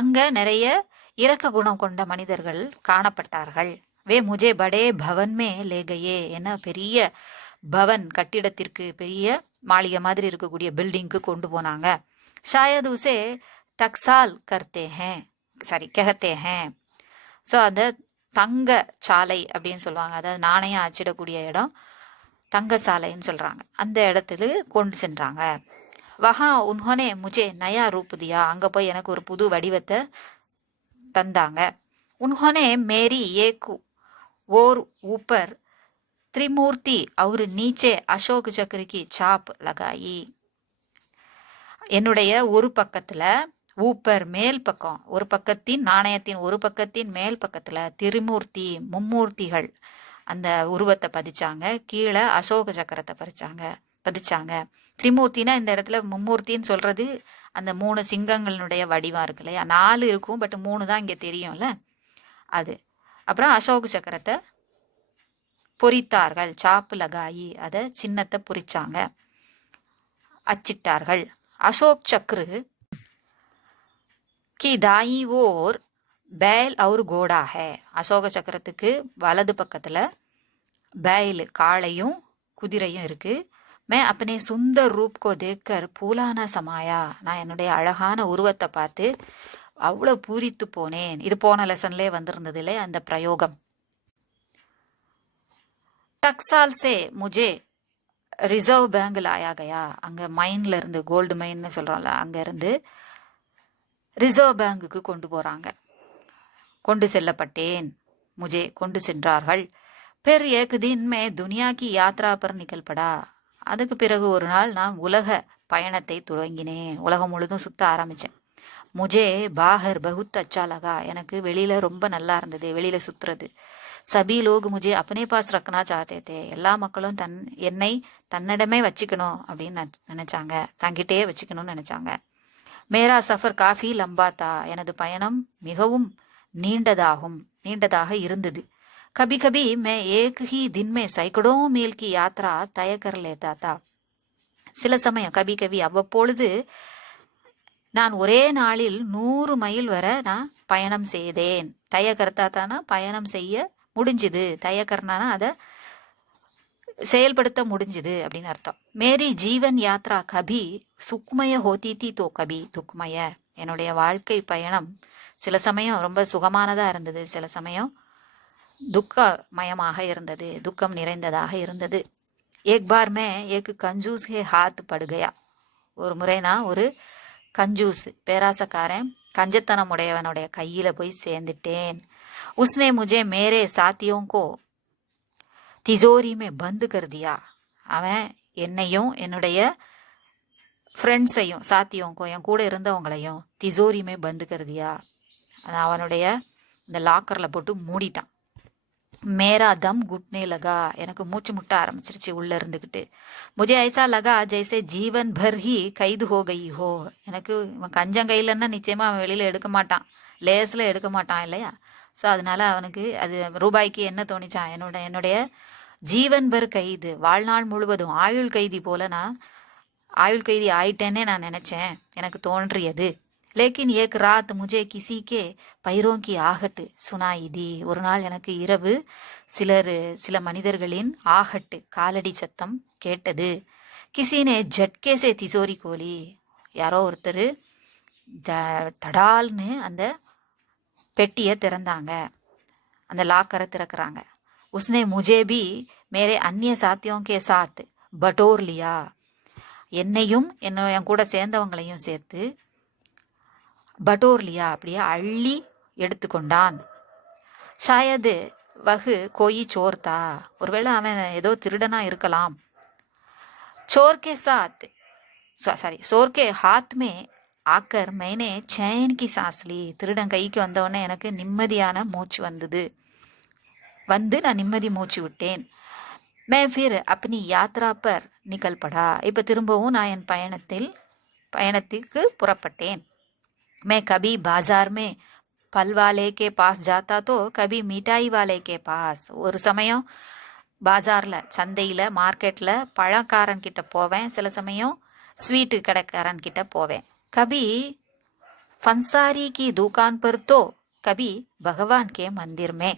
அங்க நிறைய இரக்க குணம் கொண்ட மனிதர்கள் காணப்பட்டார்கள். வே முஜே படே பவன் மே லே கயே. என்ன பெரிய பவன், கட்டிடத்திற்கு, பெரிய மாளிகை மாதிரி இருக்கக்கூடிய பில்டிங்க்கு கொண்டு போனாங்க. ஷாயத் உசே டக்சால் கர்த்தே ஹே, சாரி கஹத்தே ஹே. ஸோ அந்த தங்க சாலை அப்படின்னு சொல்லுவாங்க, அதாவது நாணயம் அச்சிடக்கூடிய இடம் தங்க சாலைன்னு சொல்றாங்க. அந்த இடத்துல கொண்டு சென்றாங்க. வஹா உன்ஹோனே முஜே நயா ரூப் தியா. அங்க போய் எனக்கு ஒரு புது வடிவத்தை தந்தாங்க. உன்ஹோனே மேரி ஏக்கு ஓர் ஊப்பர் त्रिमूर्ति और नीचे अशोक चक्र की छाप लगाई. என்னுடைய ஒரு பக்கத்துல ஊப்பர் மேல் பக்கம், ஒரு பக்கத்தின் நாணயத்தின் ஒரு பக்கத்தின் மேல் பக்கத்துல திரிமூர்த்தி மும்மூர்த்திகள் அந்த உருவத்தை பதிச்சாங்க. கீழே அசோக சக்கரத்தை பதிச்சாங்க. திரிமூர்த்தினா இந்த இடத்துல மும்மூர்த்தின்னு சொல்றது அந்த 3 சிங்கங்களுடைய வடிவம் இருக்கு இல்லையா. 4 இருக்கும், பட் 3 தான் இங்க தெரியும்ல அது. அப்புறம் அசோக சக்கரத்தை பொறித்தார்கள். சாப்பு லகாயி, அத சின்னத்தை பொறிச்சாங்க, அச்சிட்டார்கள். அசோக் சக்ரு கி தாயி ஓர் बैल और घोड़ा है. அசோக சக்கரத்துக்கு வலது பக்கத்துல बैल காளையும் குதிரையும் இருக்கு. मैं अपने सुंदर रूप को देखकर फूलाना समाया. நான் என்னுடைய அழகான உருவத்தை பார்த்து அவ்வளவு பூரித்து போனேன். இது போன லெசன்லே வந்திருந்தது இல்லை அந்த பிரயோகம். टक्साल से मुझे रिजर्व बैंक लाया गया. அங்க மைன்ல இருந்து, கோல்டு மைன்னு சொல்றோம்ல, அங்க இருந்து ரிசர்வ் பேங்குக்கு கொண்டு போறாங்க. கொண்டு செல்லப்பட்டேன். முஜே கொண்டு சென்றார்கள். फिर एक दिन मैं दुनिया की यात्रा पर निकल पड़ा. அதுக்கு பிறகு ஒரு நாள் நான் உலக பயணத்தை துவங்கினேன். உலகம் முழுதும் சுத்த ஆரம்பிச்சேன். முஜே பாஹர் பகுத் அச்சா லகா. எனக்கு வெளியில ரொம்ப நல்லா இருந்தது, வெளியில சுத்துறது. சபி லோக் முஜே அப்னே பாஸ் ரக்கனா சாத்தே தே. எல்லா மக்களும் என்னை தன்னிடமே வச்சுக்கணும் அப்படின்னு நினைச்சாங்க, தங்கிட்டே வச்சுக்கணும்னு நினைச்சாங்க. மேரா சஃபர் காஃபி லம்பாத்தா. எனது பயணம் மிகவும் நீண்டதாக இருந்தது. கபி கபி மே ஏக் ஹி தின் மே சைக்கடோ மீல் கி யாத்ரா தய கர் லேதா தா. சில சமயம் கபி கபி அவ்வப்பொழுது நான் ஒரே நாளில் 100 மைல் வரை நான் பயணம் செய்தேன். தய கர்த்தாத்தானா பயணம் செய்ய முடிஞ்சுது. தயக்கர்னானா அதை செயல்படுத்த முடிஞ்சுது அப்படின்னு அர்த்தம். மேரி ஜீவன் யாத்ரா கபி சுக்மய ஹோதி தி தோ கபி துக்மய. என்னுடைய வாழ்க்கை பயணம் சில சமயம் ரொம்ப சுகமானதா இருந்தது, சில சமயம் துக்கமயமாக இருந்தது, துக்கம் நிறைந்ததாக இருந்தது. ஏக் பார் மே ஏக் கஞ்சூஸ் ஹே ஹாத் படுகையா. ஒரு முறை நான் ஒரு கஞ்சூஸ் பேராசக்காரன் கஞ்சத்தனம் உடையவனுடைய கையில போய் சேர்ந்துட்டேன். உஸ்னே முஜே மேரே சாத்தியோங்கோ திஜோரி மே பந்து கருதியா. அவன் என்னையும் என்னுடைய ஃப்ரெண்ட்ஸையும் சாத்தியோங்கோ என் கூட இருந்தவங்களையும் திஜோரிமே பந்து கருதியா, அவனுடைய இந்த லாக்கர்ல போட்டு மூடிட்டான். மேரா தம் குட்னே லகா. எனக்கு மூச்சு முட்ட ஆரம்பிச்சிருச்சு உள்ள இருந்துகிட்டு. முஜே ஐசா லகா ஜெய்சே ஜீவன் பர் ஹி கைது ஹோ கை ஹோ. எனக்கு இவன் கஞ்சம் கையிலன்னா நிச்சயமா அவன் வெளியில எடுக்க மாட்டான், லேஸ்ல எடுக்க மாட்டான் இல்லையா. ஸோ அதனால அவனுக்கு அது ரூபாய்க்கு என்ன தோணிச்சான், என்னுடைய ஜீவன் பர் கைது, வாழ்நாள் முழுவதும் ஆயுள் கைதி போல நான் ஆயுள் கைதி ஆயிட்டேன்னே நான் நினைச்சேன், எனக்கு தோன்றியது. லேக்கின் ஏக் ராத் முஜே கிசி கே பைரோं की आहट सुनाई दी. ஒரு நாள் எனக்கு இரவு சில மனிதர்களின் ஆகட்டு காலடி சத்தம் கேட்டது. கிசினே ஜட்கே சே திசோரி கோலி. யாரோ ஒருத்தர் தடால்னு அந்த பெட்டியை திறந்தாங்க, அந்த லாக்கரை திறக்கிறாங்க. உஸ்னே முஜே பி மேரே அந்நிய சாத்தியோं के साथ बटोर लिया. என்னையும் என் கூட சேர்ந்தவங்களையும் சேர்த்து பட்டோர்லியா அப்படியே அள்ளி எடுத்துக்கொண்டான். ஷாயது வகு கோயி சோர்தா. ஒருவேளை அவன் ஏதோ திருடனா இருக்கலாம். சோர்கே சாத் சோர்கே ஹாத் மே ஆக்கர் மைனே சேன் கி சாஸ்லி. திருடன் கைக்கு வந்தவொடனே எனக்கு நிம்மதியான மூச்சு நான் நிம்மதி மூச்சு விட்டேன். மே ஃபிர் அப்னி யாத்ரா பர் நிகல் படா. இப்ப திரும்பவும் நான் என் பயணத்திற்கு புறப்பட்டேன். मैं कभी बाजार में फल वाले के पास जाता तो कभी मिठाई वाले के पास. ஒரு சமயம் பாஜார்ல சந்தையில மார்க்கெட்ல பழக்காரன் கிட்ட போவேன், சில சமயம் ஸ்வீட்டு கடைக்காரன் கிட்ட போவேன். கபி फंसारी की दुकान पर तो कभी भगवान के मंदिर में.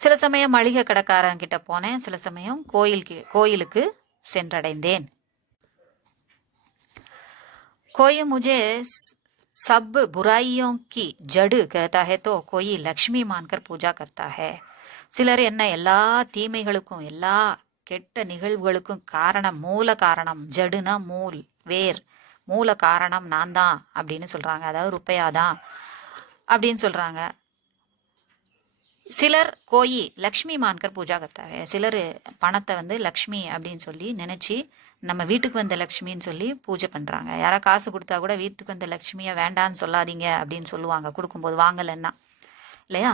சில சமயம் மளிகை கடைக்காரன் கிட்ட போனேன், சில சமயம் கோயிலுக்கு சென்றடைந்தேன். कोई मुझे सब बुराइयों की जड़ कहता है तो कोई लक्ष्मी मानकर पूजा करता है. சிலர் என்ன எல்லா தீமைகளுக்கும் எல்லா கெட்ட நிகழ்வுகளுக்கும் காரணம், மூல காரணம், ஜடுனா வேர், மூல காரணம் நான் தான் அப்படின்னு சொல்றாங்க, அதாவது ருப்பையாதான் அப்படின்னு சொல்றாங்க. சிலர் கோயி லக்ஷ்மி மான்கர் பூஜா கர்த்தாங்க. சிலர் பணத்தை லக்ஷ்மி அப்படின்னு சொல்லி நினைச்சு நம்ம வீட்டுக்கு வந்த லக்ஷ்மின்னு சொல்லி பூஜை பண்றாங்க. யாரா காசு கொடுத்தா கூட வீட்டுக்கு வந்த லக்ஷ்மியை வேண்டான்னு சொல்லாதீங்க அப்படின்னு சொல்லுவாங்க கொடுக்கும்போது, வாங்கலன்னா இல்லையா.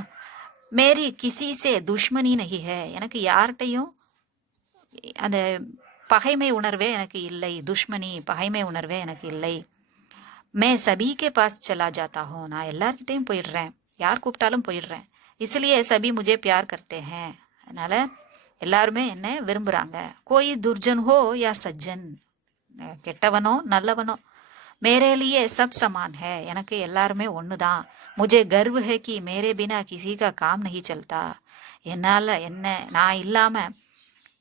மேரி கிசி சே துஷ்மனி நஹி ஹே. எனக்கு யார்கிட்டையும் அந்த பகைமை உணர்வே எனக்கு இல்லை, துஷ்மனி பகைமை உணர்வே எனக்கு இல்லை. மே சபி கே பாஸ் சலா ஜாத்தா ஹூ. நான் எல்லார்கிட்டையும் போயிடுறேன், யார் கூப்பிட்டாலும் போயிடுறேன். इसलिए सभी मुझे प्यार करते हैं. அதனால எல்லாருமே என்ன விரும்புறாங்க. கோயி துர்ஜன் ஹோ யா சஜ்ஜன், கெட்டவனோ நல்லவனோ, மேரே லியே சப் சமான் ஹே. எனக்கு எல்லாருமே ஒண்ணுதான். முஜே கர்வ் ஹே கி மேரே பினா கிசி கா காம் நஹி சல்தா. நான் இல்லாம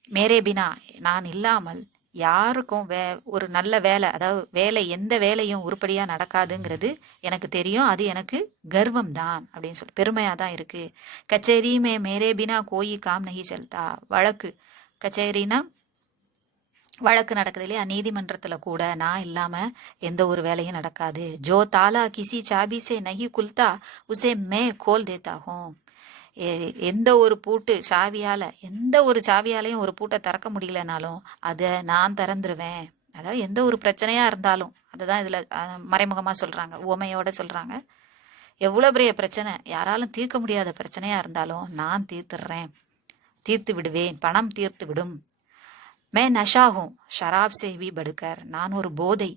மேரே பினா நான் இல்லாமல் யாருக்கும் ஒரு நல்ல வேலை, அதாவது எந்த வேலையும் உருப்படியா நடக்காதுங்கிறது எனக்கு தெரியும். அது எனக்கு கர்வம் தான் அப்படின்னு சொல்லி பெருமையா தான் இருக்கு. கச்சேரி மேரே பினா கோயி காம் நஹி சல்தா. கச்சேரினா வழக்கு நடக்குது இல்லையா, நீதிமன்றத்துல கூட நான் இல்லாம எந்த ஒரு வேலையும் நடக்காது. ஜோ தாலா கிசி சாபி சே நஹி குல்தா உசே மே கோல் தேத்தா ஹூம். எந்த ஒரு சாவியாலையும் ஒரு பூட்டை திறக்க முடியலனாலும் அதை நான் திறந்துருவேன். அதாவது எந்த ஒரு பிரச்சனையா இருந்தாலும், அதுதான் இதுல மறைமுகமா சொல்றாங்க, உவமையோட சொல்றாங்க. எவ்வளவு பெரிய பிரச்சனை, யாராலும் தீர்க்க முடியாத பிரச்சனையா இருந்தாலும் நான் தீர்த்து விடுவேன், பணம் தீர்த்து விடும். மே நஷாகும் ஷராப் சேவி படுக்கர். நான் ஒரு போதை,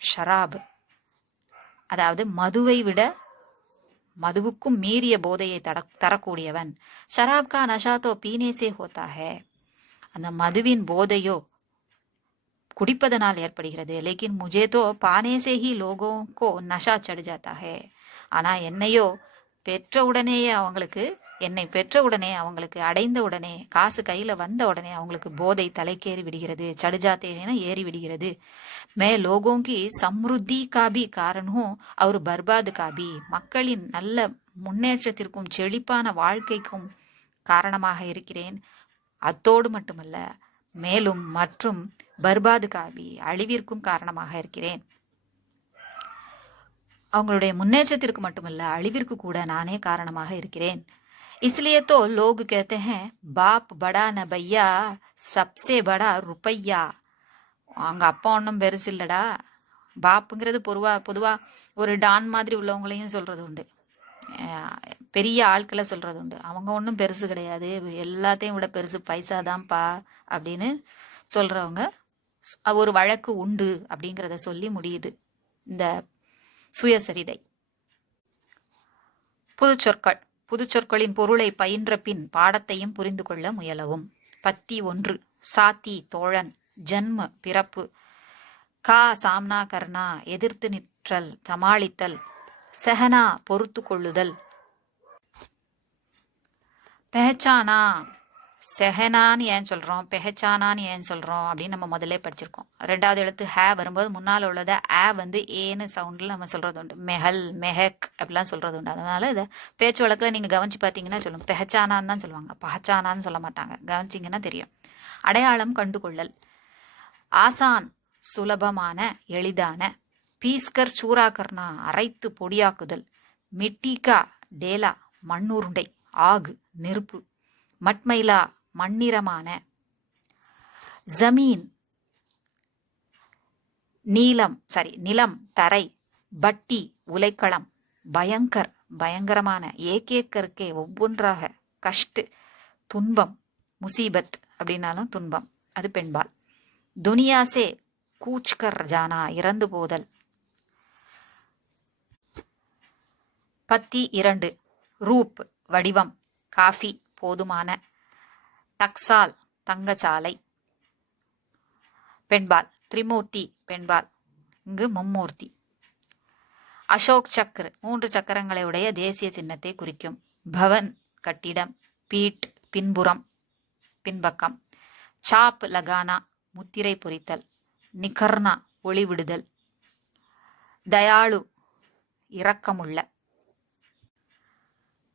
ஷராப் அதாவது மதுவுக்கும் மீறிய போதையை தரக்கூடியவன். ஷராப் கா நஷா தோ பீனே சே ஹோதா ஹே. அந்த மதுவின் போதையோ குடிப்பதனால் ஏற்படுகிறது. லேக்கின் முஜே தோ பானே சே ஹி லோகோ கோ நஷா சடு ஜாத்தா ஹே. ஆனா என்னையோ பெற்ற உடனேயே அவங்களுக்கு என்னை பெற்ற உடனே, அவங்களுக்கு அடைந்த உடனே, காசு கையில வந்த உடனே அவங்களுக்கு போதை தலைக்கேறி விடுகிறது, சடுஜாத்தேன ஏறி விடுகிறது. மே லோகோங்கி சம்ருத்தி காபி காரணம் அவர் பர்பாது காபி, மக்களின் நல்ல முன்னேற்றத்திற்கும் செழிப்பான வாழ்க்கைக்கும் காரணமாக இருக்கிறேன். அத்தோடு மட்டுமல்ல, மேலும் மற்றும் பர்பாது காபி அழிவிற்கும் காரணமாக இருக்கிறேன். அவங்களுடைய முன்னேற்றத்திற்கு மட்டுமல்ல, அழிவிற்கு கூட நானே காரணமாக இருக்கிறேன். इसलिए तो लोग कहते हैं बाप बड़ा न भैया सबसे बड़ा रुपैया. அவங்க அப்பா ஒன்றும் பெருசு இல்லடா. பாப்புங்கிறது பொதுவா ஒரு டான் மாதிரி உள்ளவங்களையும் சொல்றது உண்டு, பெரிய ஆட்களை சொல்றது உண்டு. அவங்க ஒன்றும் பெருசு கிடையாது, எல்லாத்தையும் விட பெருசு பைசா தான்ப்பா அப்படின்னு சொல்றவங்க ஒரு வழக்கு உண்டு அப்படிங்கிறத சொல்லி முடியுது இந்த சுயசரிதை. புதுச்சொற்கள். புதுச்சொற்களின் பொருளை பயின்ற பின் பாடத்தையும் புரிந்து கொள்ள முயலவும். பத்தி 1. சாத்தி தோழன், ஜன்ம பிறப்பு, கா சாம்னா கர்ணா எதிர்த்து நிற்றல் சமாளித்தல், செஹனா பொறுத்து கொள்ளுதல், பெஹச்சானா செஹனான்னு ஏன் சொல்றோம், பெஹச்சானான்னு ஏன் சொல்றோம் அப்படின்னு நம்ம முதல்ல படிச்சிருக்கோம். 2வது எழுத்து ஹே வரும்போது முன்னால் உள்ளத ஆ ஏன்னு சவுண்ட்ல நம்ம சொல்றது உண்டு. மெஹல் மெஹக் அப்படிலாம் சொல்றது உண்டு. அதனால இதை பேச்சு வழக்கில் நீங்க கவனிச்சு பார்த்தீங்கன்னா சொல்லுங்க, பெஹச்சானான்னு தான் சொல்லுவாங்க, பஹச்சானான்னு சொல்ல மாட்டாங்க. கவனிச்சிங்கன்னா தெரியும். அடையாளம் கண்டுகொள்ளல். ஆசான் சுலபமான எளிதான, பீஸ்கர் சூராகர்னா அரைத்து பொடியாக்குதல், மிட்டிகா டேலா மண்ணுருண்டை ஆகு நெருப்பு, மட்மைலா மண்ணிறமான, ஜமீன் நிலம் தரை, பட்டி உலைக்களம், பயங்கர் பயங்கரமான, ஏகேக்கருக்கே ஒவ்வொன்றாக, கஷ்ட் துன்பம், முசீபத் அப்படின்னாலும் துன்பம், அது பெண்பால். துனியாசே கூச்கர் ஜானா இறந்து போதல். பத்தி 2. ரூப் வடிவம், காஃபி போதுமான, டக்சால் தங்கச்சாலை பெண்பால், திரிமூர்த்தி பெண்பால், இங்கு மும்மூர்த்தி. அசோக் சக்கர் 3 சக்கரங்களை உடைய தேசிய சின்னத்தை குறிக்கும். பவன் கட்டிடம், பீட் பின்புறம் பின்பக்கம், சாப் லகானா முத்திரை பொறித்தல், நிகர்னா ஒளிவிடுதல், தயாளு இரக்கமுள்ள.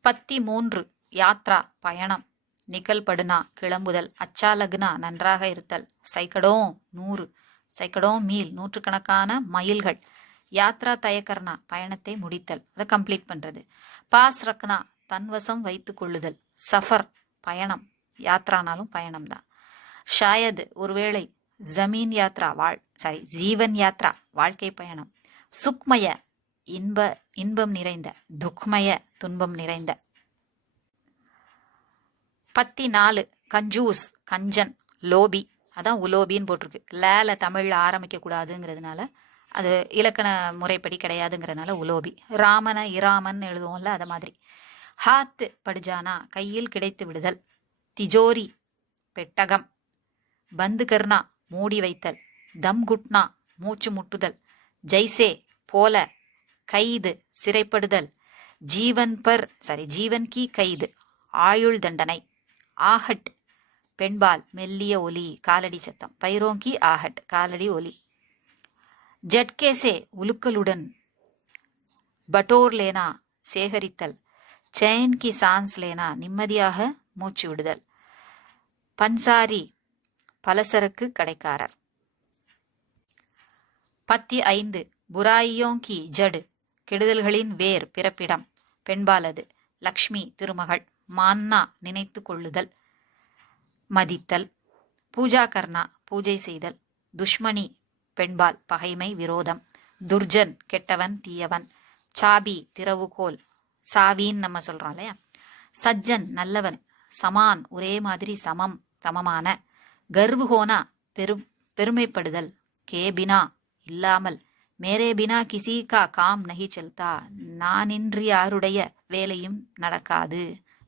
பத்தி 3. யாத்ரா பயணம், நிகழ்படுனா கிளம்புதல், அச்சாலகுனா நன்றாக இருத்தல், சைக்கடோ 100 சைக்கடோ மீல் நூற்றுக்கணக்கான மைல்கள், யாத்ரா தயக்கர்னா பயணத்தை முடித்தல், அதை கம்ப்ளீட் பண்றது, பாஸ் ரக்னா தன்வசம் வைத்துக் கொள்ளுதல், சஃபர் பயணம், யாத்ரானாலும் பயணம் தான், ஷாயத் ஒருவேளை, ஜமீன் யாத்ரா ஜீவன் யாத்ரா வாழ்க்கை பயணம், சுக்மய இன்பம் நிறைந்த, துக்மய துன்பம் நிறைந்த. பத்தி 4. கஞ்சூஸ் கஞ்சன், லோபி, அதான் உலோபின்னு போட்டிருக்கு. லேல தமிழ்ல ஆரம்பிக்க கூடாதுங்கிறதுனால, அது இலக்கண முறைப்படி கிடையாதுங்கிறதுனால உலோபி. ராமன இராமன் எழுதுவோம்ல, அது மாதிரி. ஹாத் படுஜானா கையில் கிடைத்து விடுதல், திஜோரி பெட்டகம், பந்து கர்னா மூடி வைத்தல், தம் குட்னா மூச்சு முட்டுதல், ஜெய்சே போல, கைது சிறைப்படுதல், ஜீவன் கி கைது ஆயுள் தண்டனை, ஆஹட் பெண்பால் மெல்லிய ஒலி காலடி சத்தம், பைரோங்கி ஆஹட் காலடி ஒலி, ஜட்கேசே உலுக்கலுடன், பட்டோர் லேனா சேகரித்தல், செயின் கி சான்ஸ் லேனா நிம்மதியாக மூச்சு விடுதல், பன்சாரி பலசரக்கு கடைக்காரர். பத்தி 5. புராயியோங் கி ஜடு கெடுதல்களின் வேர் பிறப்பிடம், பெண்பாலது, லக்ஷ்மி திருமகள், மான்னா நினைத்து கொள்ளுதல் மதித்தல், பூஜா கர்ணா பூஜை செய்தல், துஷ்மணி பெண்பால் பகைமை விரோதம், துர்ஜன் கெட்டவன் தீயவன், சாபி திறவுகோல் சாவின்னு நம்ம சொல்றோம் இல்லையா, சஜ்ஜன் நல்லவன், சமான் ஒரே மாதிரி சமமான, கர்வுஹோனா பெருமைப்படுதல், கேபினா இல்லாமல், மேரே பினா கிசி கா காம் நஹி செல்தா நானின்றி யாருடைய வேலையும் நடக்காது,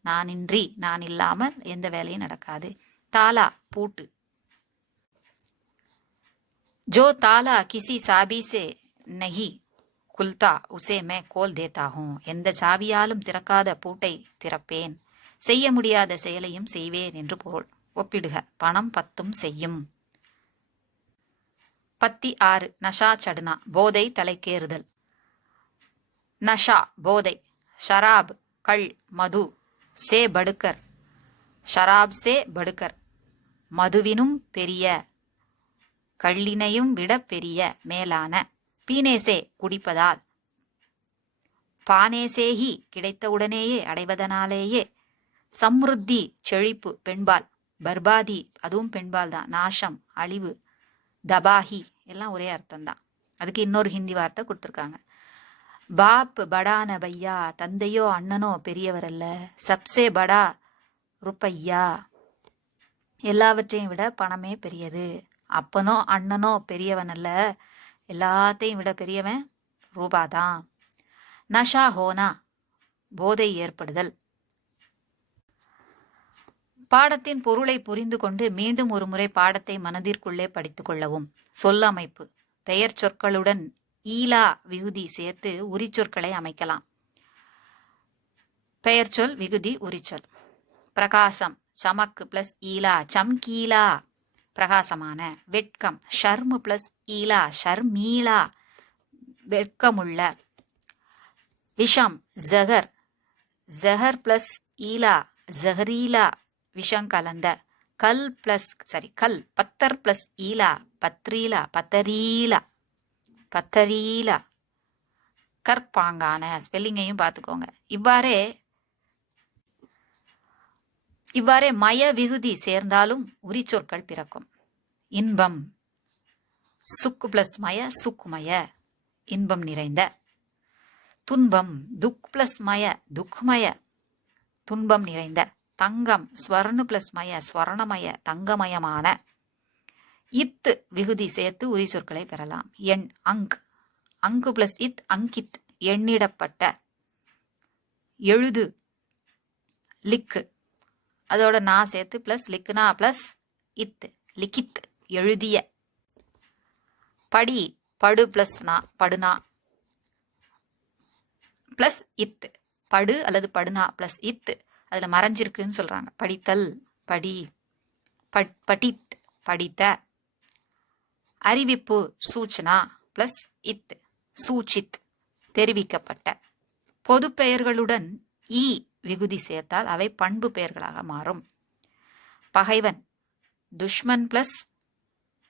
நான் இல்லாமல் எந்த வேலையும் நடக்காது, தாலா பூட்டு, ஜோ தாலா கிசி சாபி சே நஹி குல்தா உசே மே கோல் தேதா ஹூம் எந்த சாவியாலும் திறக்காத பூட்டை திறப்பேன், செய்ய முடியாத செயலையும் செய்வேன் என்று பொருள். ஒப்பிடுக. பணம் 10 செய்யும். பத்தி 6. நஷா சடுனா, போதை தலைக்கேறுதல். நஷா போதை, ஷராப் கள் மது, சே படுக்கர் ஷராப் சே படுக்கர் மதுவினும் பெரிய, கள்ளினையும் விட பெரிய மேலான, பீனேசே குடிப்பதால், பானேசேஹி கிடைத்தவுடனேயே அடைவதனாலேயே, சம்ருத்தி செழிப்பு பெண்பால், பர்பாதி அதுவும் பெண்பால் தான், நாசம் அழிவு, தபாஹி எல்லாம் ஒரே அர்த்தம் தான். அதுக்கு இன்னொரு ஹிந்தி வார்த்தை கொடுத்துருக்காங்க. பாப் படான பையா, தந்தையோ அண்ணனோ பெரியவர் அல்ல, சப்சே படா ருப்பையா, எல்லாவற்றையும் விட பணமே பெரியது. அப்பனோ அண்ணனோ பெரியவன் அல்ல, எல்லாத்தையும் விட பெரியவன் ரூபாதான். நஷா ஹோனா போதை ஏற்படுதல். பாடத்தின் பொருளை புரிந்து கொண்டு மீண்டும் ஒரு முறை பாடத்தை மனதிற்குள்ளே படித்துக் கொள்ளவும். சொல்லமைப்பு. பெயர் சொற்களுடன் ஈலா விகுதி சேர்த்து உரிச்சொற்களை அமைக்கலாம். பெயர் சொல் விகுதி உரிச்சொல். பிரகாசம் சமக்கு பிளஸ் ஈலா சம்கீலா பிரகாசமான. வெட்கம் ஷர்மு பிளஸ் ஈலா ஷர்மீலா வெட்கமுள்ள. விஷம் ஜஹர் ஜஹர் பிளஸ் ஈலா ஜஹரீலா விஷம் கலந்த. கல் பத்தர் பிளஸ் ஈலா பத்ரீலா பத்தரீலா பத்தரீலா கற்பாங்கான. ஸ்பெல்லிங்கையும் பார்த்துக்கோங்க. இவ்வாறே மய விகுதி சேர்ந்தாலும் உரிச்சொற்கள் பிறக்கும். இன்பம் சுக்கு பிளஸ் மய சுக்குமய இன்பம் நிறைந்த. துன்பம் துக் பிளஸ் மய துக்மய துன்பம் நிறைந்த. தங்கம் ஸ்வர்ணு பிளஸ் மய ஸ்வர்ணமய தங்கமயமான. இத்து விகுதி சேர்த்து உரி சொற்களை பெறலாம். எண் அங்கு பிளஸ் இத் அங்கித் எண்ணிடப்பட்ட. எழுது லிக்கு அதோட நான் சேர்த்து பிளஸ் லிக்குனா பிளஸ் இத் லிக்கித் எழுதிய. படி படு பிளஸ் நா படுனா பிளஸ் இத் படு அல்லது படுனா பிளஸ் இத் அதுல மறைஞ்சிருக்குன்னு சொல்றாங்க. படித்தல் படி படித் படித்த. அறிவிப்பு சூச்சனா பிளஸ் இத் சூச்சித் தெரிவிக்கப்பட்ட. பொது பெயர்களுடன் ஈ விகுதி சேர்த்தால் அவை பண்பு பெயர்களாக மாறும். பகைவன் துஷ்மன் பிளஸ்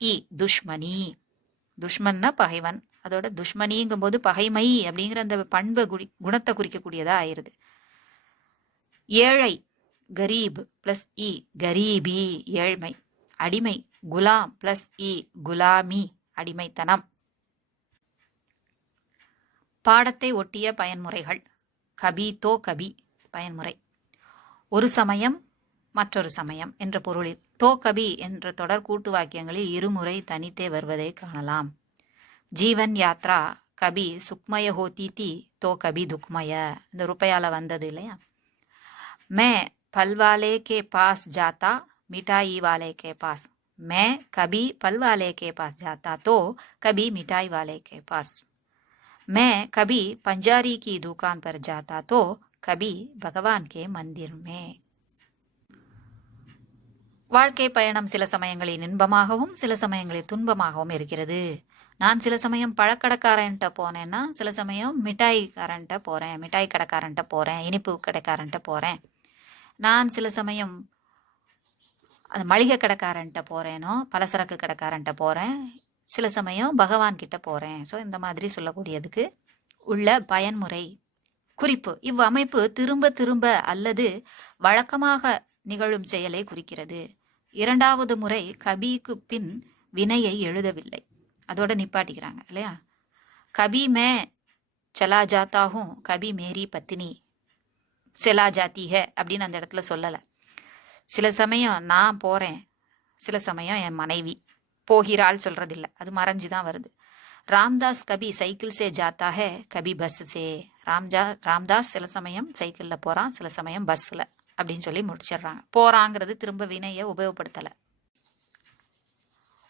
இ துஷ்மணி. துஷ்மன்னா பகைவன், அதோட துஷ்மணிங்கும் போது பகைமை அப்படிங்கிற அந்த பண்பு குணத்தை குறிக்கக்கூடியதா ஆயிருது. ஏழை கரீப் பிளஸ் இ கரீபி ஏழ்மை. அடிமை குலாம் பிளஸ் இ குலாமி அடிமைத்தனம். பாடத்தை ஒட்டிய பயன்முறைகள். கபி தோ கபி பயன்முறை. ஒரு சமயம் மற்றொரு சமயம் என்ற பொருளில் தோ கபி என்ற தொடர் கூட்டு வாக்கியங்களில் இருமுறை தனித்தே வருவதை காணலாம். ஜீவன் யாத்ரா கபி சுக்மய ஹோதி தி தோ கபி துக்மய, இந்த ருப்பையால வந்தது இல்லையா. மே பல்வாலே கே பாஸ் ஜாத்தா மிட்டாई वाले के पास. मैं कभी फल वाले के पास जाता तो कभी मिठाई वाले के पास. मैं कभी पंजारी की दुकान पर जाता तो कभी भगवान के मंदिर में. வாழ்க்கை பயணம் சில சமயங்களில் இன்பமாகவும் சில சமயங்களில் துன்பமாகவும் இருக்கிறது. நான் சில சமயம் பழக்கடைக்காரன்ட்ட போனேன்னா சில சமயம் மிட்டாய்க்காரன்ட்ட போறேன், மிட்டாய் கடைக்காரன்ட்ட போறேன், இனிப்பு கடைக்காரன்ட்ட போறேன். நான் சில சமயம் அந்த மளிகை கடைக்காரன்ட்ட போறேனோ பலசரக்கு கடைக்காரன்ட்ட போறேன், சில சமயம் பகவான் கிட்ட போறேன். ஸோ இந்த மாதிரி சொல்லக்கூடியதுக்கு உள்ள பயன்முறை குறிப்பு. இவ்வமைப்பு திரும்ப திரும்ப அல்லது வழக்கமாக நிகழும் செயலை குறிக்கிறது. இரண்டாவது முறை கபிக்கு பின் வினையை எழுதவில்லை, அதோட நிப்பாட்டிக்கிறாங்க இல்லையா. கபி மே சலா ஜாத்தாகும் கபி மேரி பத்தினி செலா ஜாத்தி ஹே அப்படின்னு அந்த இடத்துல சொல்லலை. சில சமயம் நான் போறேன், சில சமயம் என் மனைவி போகிறாள் சொல்றதில்ல, அது மறைஞ்சுதான் வருது. ராம்தாஸ் கபி சைக்கிள் சே ஜாத்தா ஹே கபி பஸ் சே. ராம்தாஸ் சில சமயம் சைக்கிள்ல போறான், சில சமயம் பஸ்ல அப்படின்னு சொல்லி முடிச்சிடுறாங்க. போறாங்கிறது திரும்ப வினையை உபயோகப்படுத்தல.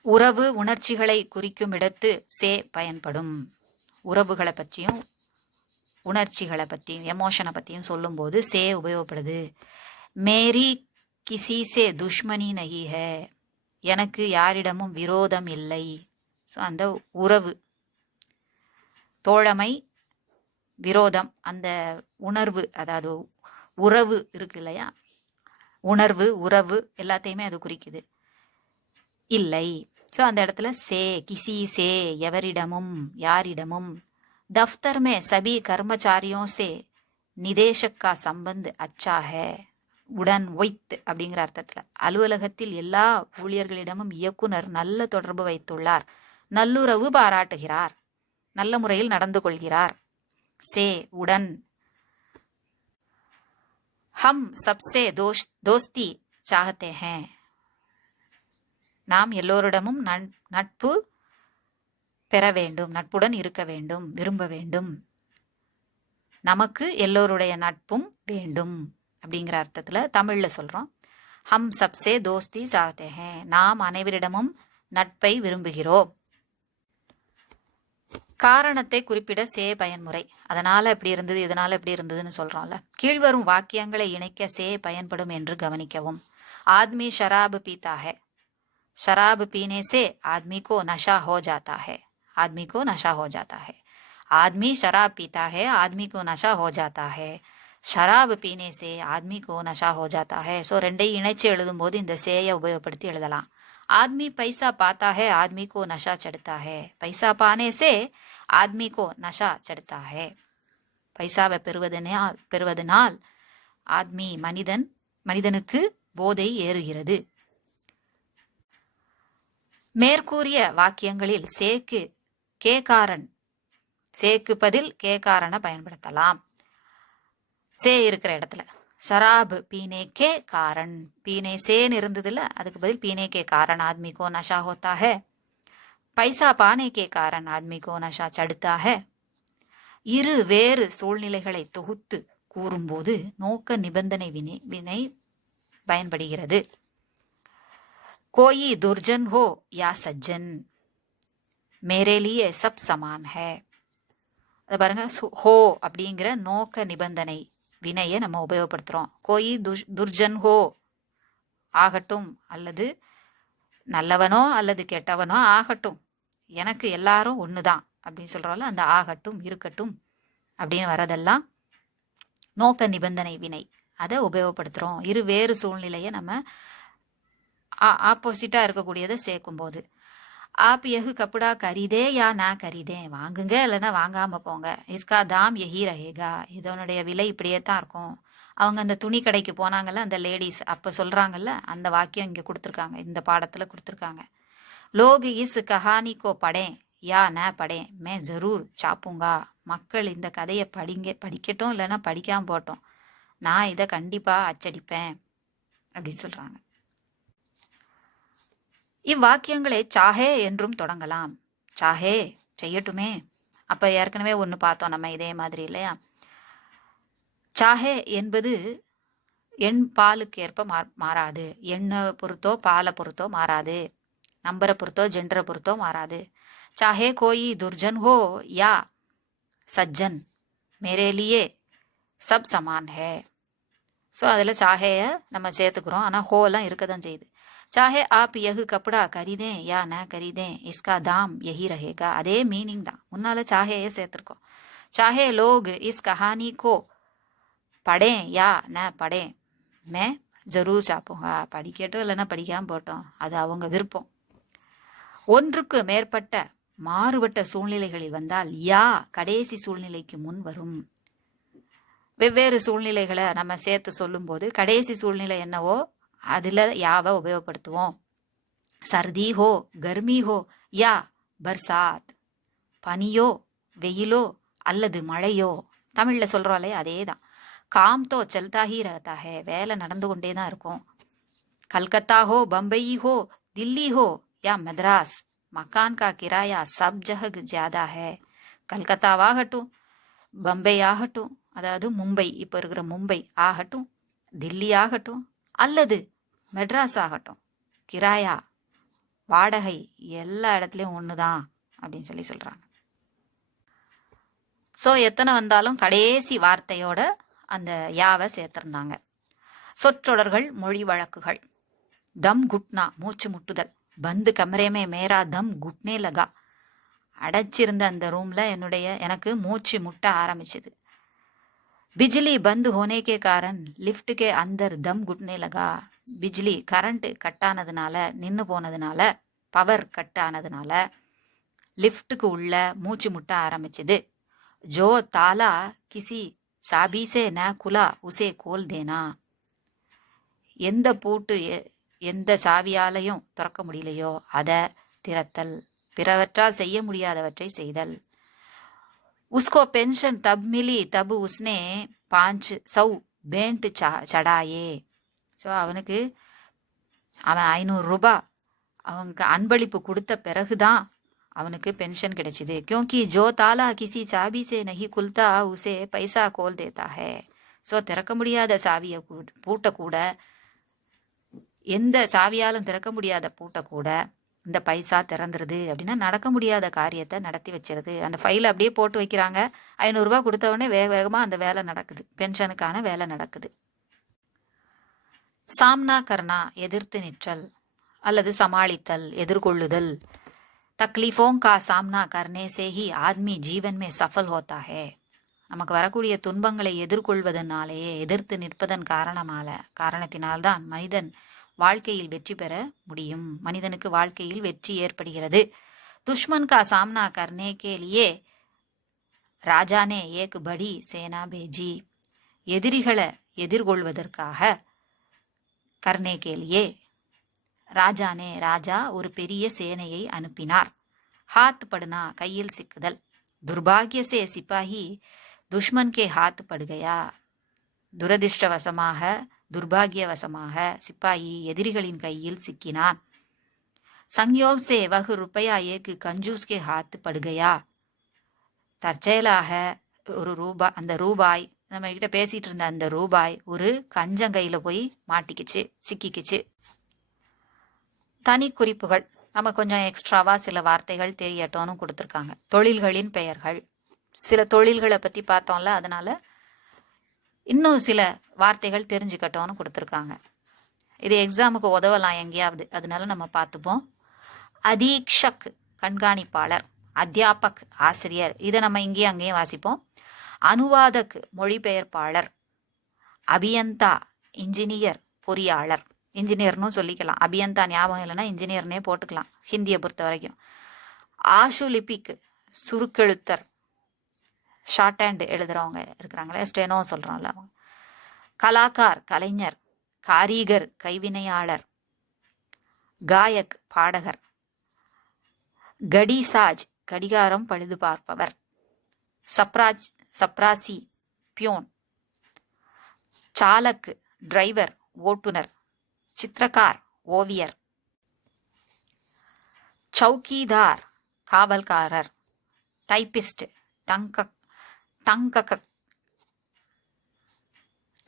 உறவு உணர்ச்சிகளை குறிக்கும் இடத்து சே பயன்படும். உறவுகளை பற்றியும் உணர்ச்சிகளை பற்றியும் எமோஷனை பற்றியும் சொல்லும்போது சே உபயோகப்படுது. மேரி கிசி சே துஷ்மனி நஹி ஹை, எனக்கு யாரிடமும் விரோதம் இல்லை. ஸோ அந்த உறவு, தோழமை, விரோதம், அந்த உணர்வு, அதாவது உறவு இருக்கு இல்லையா, உணர்வு உறவு எல்லாத்தையுமே அது குறிக்குது. இல்லை. ஸோ அந்த இடத்துல சே, கிசி சே, எவரிடமும் யாரிடமும். தஃப்தர் மே சபி கர்மச்சாரியோं से நிதேஷக் கா சம்பந்த் அச்சா ஹை, உடன் ஒய்த் அப்படிங்கிற அர்த்தத்துல. அலுவலகத்தில் எல்லா ஊழியர்களிடமும் இயக்குனர் நல்ல தொடர்பு வைத்துள்ளார், நல்லுறவு பாராட்டுகிறார், நல்ல முறையில் நடந்து கொள்கிறார். சே உடன். ஹம் சப்சே தோஸ்தி சாஹத்தே ஹேன், நாம் எல்லோரிடமும் நட்பு பெற வேண்டும், நட்புடன் இருக்க வேண்டும், விரும்ப வேண்டும். நமக்கு எல்லோருடைய நட்பும் வேண்டும் அப்படிங்கிற அர்த்தத்துல தமிழ்ல சொல்றோம். ஹம் சப்சே தோஸ்தி சாஹ்தே ஹேன், நாம் அனைவரிடமும் நட்பை விரும்புகிறோம். காரணத்தை குறிப்பிட சே பயன்முறை. அதனால இப்படி இருந்தது, இதனால இப்படி இருந்ததுன்னு சொல்றோம்ல. கீழ்வரும் வாக்கியங்களை இணைக்க சே பயன்படும் என்று கவனிக்கவும். ஆத்மி ஷராப் பீத்தா ஹை, शराब पीने से आदमी को नशा हो जाता है, आदमी को नशा हो जाता है. आदमी शराब पीता है, आदमी को नशा हो जाता है. शराब पीने से आदमी को नशा हो जाता है. ஸோ ரெண்டையும் இணைச்சு எழுதும்போது இந்த சேயை உபயோகப்படுத்தி எழுதலாம். आदमी पैसा पाता है, आदमी को नशा चढ़ता है. पैसा पाने से आदमी को नशा चढ़ता है. பைசாவை பெறுவதனால் ஆத்மி மனிதனுக்கு போதை ஏறுகிறது. மேற்கூறிய வாக்கியங்களில் சேக்கு கே காரன், சேக்கு பதில் கே காரண பயன்படுத்தலாம். சே இருக்கிற இடத்துல शराब पीने के कारण, पीने से இருந்ததுல அதுக்கு பதில் पीने के कारण आदमी को नशा होता है. पैसा पाने के कारण आदमी को नशा चढ़ता है. இரு வேறு சூழ்நிலைகளை தொகுத்து கூறும்போது நோக்க நிபந்தனை வினை பயன்படுகிறது. कोई दुर्जन हो या सज्जन, मेरे लिए सब समान है. அது பாருங்க, ஹோ அப்படிங்கிற நோக்க நிபந்தனை வினையை நம்ம உபயோகப்படுத்துறோம். கோயி துர்ஜன் ஹோ, ஆகட்டும், அல்லது நல்லவனோ அல்லது கெட்டவனோ ஆகட்டும், எனக்கு எல்லாரும் ஒண்ணுதான் அப்படின்னு சொல்றோம்ல, அந்த ஆகட்டும் இருக்கட்டும் அப்படின்னு வரதெல்லாம் நோக்க நிபந்தனை வினை, அதை உபயோகப்படுத்துறோம். இரு வேறு சூழ்நிலையை நம்ம ஆப்போசிட்டா இருக்கக்கூடியதை சேர்க்கும் போது. ஆப் எஹு கப்படா கரிதே யா நான் கரிதேன், வாங்குங்க இல்லைன்னா வாங்காம போங்க. இஸ்கா தாம் எஹி ரஹேகா, இதனுடைய விலை இப்படியே தான் இருக்கும். அவங்க அந்த துணி கடைக்கு போனாங்கல்ல அந்த லேடிஸ், அப்ப சொல்றாங்கல்ல, அந்த வாக்கியம் இங்க கொடுத்துருக்காங்க, இந்த பாடத்துல கொடுத்துருக்காங்க. லோக் இஸ் கஹானி கோ படேன் யா ந படேன் மே ஜரூர் சாப்புங்கா, மக்கள் இந்த கதையை படிக்கட்டும் இல்லைன்னா படிக்காம போட்டோம், நான் இதை கண்டிப்பா அச்சடிப்பேன் அப்படின்னு சொல்றாங்க. இவ்வாக்கியங்களை சாஹே என்றும் தொடங்கலாம். சாஹே செய்யட்டுமே, அப்ப ஏற்கனவே ஒன்று பார்த்தோம் நம்ம இதே மாதிரி இல்லையா. சாஹே என்பது எண் பாலுக்கு ஏற்ப மாறாது, எண்ணை பொறுத்தோ பாலை பொறுத்தோ மாறாது, நம்பரை பொறுத்தோ ஜெண்டரை பொறுத்தோ மாறாது. சாஹே கோயி துர்ஜன் ஹோ யா சஜ்ஜன், மேரே லியே சப் சமான் ஹே. ஸோ அதில் சாஹேய நம்ம சேர்த்துக்கிறோம், ஆனால் ஹோலாம் இருக்க தான் செய்யுது. चाहे आप यह कपड़ा खरीदें या न खरीदें, इसका दाम यही रहेगा. அதே மீனிங் தான், முன்னால சாஹேய சேர்த்திருக்கோம். चाहे लोग इस कहानी को पढ़ें या न पढ़ें, मैं जरूर छापूंगा. படிக்கட்டும் இல்லைன்னா படிக்காம போட்டோம், அது அவங்க விருப்பம். ஒன்றுக்கு மேற்பட்ட மாறுபட்ட சூழ்நிலைகளில் வந்தால் யா கடைசி சூழ்நிலைக்கு முன் வரும். வெவ்வேறு சூழ்நிலைகளை நம்ம சேர்த்து சொல்லும் போது கடைசி சூழ்நிலை என்னவோ அதுல யாவை உபயோகப்படுத்துவோம். சர்தி ஹோ கர்மி ஹோ யா பர்சாத், பனியோ வெயிலோ அல்லது மழையோ, தமிழ்ல சொல்றோம்லே அதே தான். காம் தோ சல்தா ஹி ரஹதா ஹை, வேலை நடந்து கொண்டே தான் இருக்கும். கல்கத்தா ஹோ பம்பை ஹோ தில்லி ஹோ யா மദ്രാஸ், மக்கான் கா கிராயா சப் ஜஹக் ஜியாதா ஹை. கல்கத்தாவாகட்டும், பம்பை ஆகட்டும், அதாவது மும்பை, இப்ப இருக்கிற மும்பை ஆகட்டும், தில்லி ஆகட்டும் அல்லது மெட்ராஸ் ஆகட்டும், கிராயா வாடகை எல்லா இடத்துலையும் ஒண்ணுதான் அப்படின்னு சொல்லி சொல்றாங்க. ஸோ எத்தனை வந்தாலும் கடைசி வார்த்தையோட அந்த யாவை சேர்த்திருந்தாங்க. சொற்றொடர்கள் மொழி வழக்குகள். தம் குட்னா மூச்சு முட்டுதல். பந்து கமரேமே மேரா தம் குட்னே லகா. அடைச்சிருந்த அந்த ரூம்ல எனக்கு மூச்சு முட்ட ஆரம்பிச்சது. பிஜ்லி பந்து ஹோனே கே காரன் லிஃப்ட் கே அந்தர் தம் குட்னே லகா. பிஜ்லி கரண்ட் கட் ஆனதுனால, நின்று போனதுனால, பவர் கட் ஆனதுனால லிஃப்ட்டுக்கு உள்ள மூச்சு முட்ட ஆரம்பிச்சது. ஜோ தாலா கிசி சாபீசே ந குலா உசே கோல் தேனா. எந்த பூட்டு எந்த சாவியாலையும் திறக்க முடியலையோ அதை திறத்தல். பிறவற்றால் செய்ய முடியாதவற்றை செய்தல். உஸ்கோ பென்ஷன் தப் மிலி தப் உஸ்னே 500 பேண்ட் சடாயே. ஸோ அவன் 500 ரூபாய் அவங்க அன்பளிப்பு கொடுத்த பிறகுதான் அவனுக்கு பென்ஷன் கிடைச்சிது. क्योंकि जो ताला किसी चाबी से नहीं खुलता उसे पैसा खोल देता है. ஸோ திறக்க முடியாத சாவியை பூட்ட கூட, எந்த சாவியாலும் திறக்க முடியாத பூட்ட கூட இந்த பைசா திறந்துருது. அப்படின்னா நடக்க முடியாத காரியத்தை நடத்தி வச்சிருது. அந்த ஃபைலை அப்படியே போட்டு வைக்கிறாங்க. 500 ரூபாய் கொடுத்தவொடனே வேகமா அந்த வேலை நடக்குது, பென்ஷனுக்கான வேலை நடக்குது. சாம்னா கர்னா எதிர்த்து நிற்றல் அல்லது சமாளித்தல், எதிர்கொள்ளுதல். तकलीफों का सामना करने से ही आदमी जीवन में सफल होता है. நமக்கு வரக்கூடிய துன்பங்களை எதிர்கொள்வதனாலேயே, எதிர்த்து நிற்பதன் காரணத்தினால்தான் மனிதன் வாழ்க்கையில் வெற்றி பெற முடியும். மனிதனுக்கு வாழ்க்கையில் வெற்றி ஏற்படுகிறது. दुश्मन का सामना करने के लिए राजा ने एक बड़ी सेना भेजी. எதிரிகளை எதிர்கொள்வதற்காக करने के लिए ராஜா ஒரு பெரிய சேனையை அனுப்பினார். ஹாத் படுனா கையில் சிக்குதல். துர்பாகிய சே சிப்பாஹி துஷ்மன் கே ஹாத் படுகையா. துர்பாகியவசமாக சிப்பாயி எதிரிகளின் கையில் சிக்கினான். சங்யோக் சே வஹ் ருப்பயா ஏக் கஞ்சூஸ் கே ஹாத் படுகையா. தற்செயலாக ஒரு ரூபாய், அந்த ரூபாய் நம்ம கிட்ட பேசிட்டு இருந்த அந்த ரூபாய் ஒரு கஞ்சங்கையில போய் மாட்டிக்கிச்சு, சிக்கிக்குச்சு. தனி குறிப்புகள். நம்ம கொஞ்சம் எக்ஸ்ட்ராவா சில வார்த்தைகள் தெரியட்டோன்னு கொடுத்துருக்காங்க. தொழில்களின் பெயர்கள். சில தொழில்களை பத்தி பார்த்தோம்ல, அதனால இன்னும் சில வார்த்தைகள் தெரிஞ்சுக்கட்டோன்னு கொடுத்துருக்காங்க. இது எக்ஸாமுக்கு உதவலாம் எங்கேயாவது, அதனால நம்ம பார்த்துப்போம். அதீக்ஷக் கண்காணிப்பாளர், அத்தியாபக் ஆசிரியர், இதை நம்ம இங்கேயும் அங்கேயும் வாசிப்போம். அனுவாதக் மொழிபெயர்ப்பாளர், அபியந்தா இன்ஜினியர் பொறியாளர், இன்ஜினியர்னு சொல்லிக்கலாம். அபியந்தா ஞாபகம் இல்லைன்னா இன்ஜினியர்னே போட்டுக்கலாம் ஹிந்தியை பொறுத்த வரைக்கும். ஆஷுலிபிக் சுருக்கெழுத்தர், ஷார்ட் ஹேண்ட் எழுதுறவங்க இருக்கிறாங்களே, ஸ்டெனோ சொல்றோம்ல அவங்க. கலாக்கார் கலைஞர், காரீகர் கைவினையாளர், காயக் பாடகர், கடிசாஜ் கடிகாரம் பழுது பார்ப்பவர், சப்ராசி பியோன், சாலக் டிரைவர் ஓட்டுநர், சித்திரக்கார் ஓவியர், சௌக்கிதார் காவல்காரர், டைபிஸ்ட் டங்கக்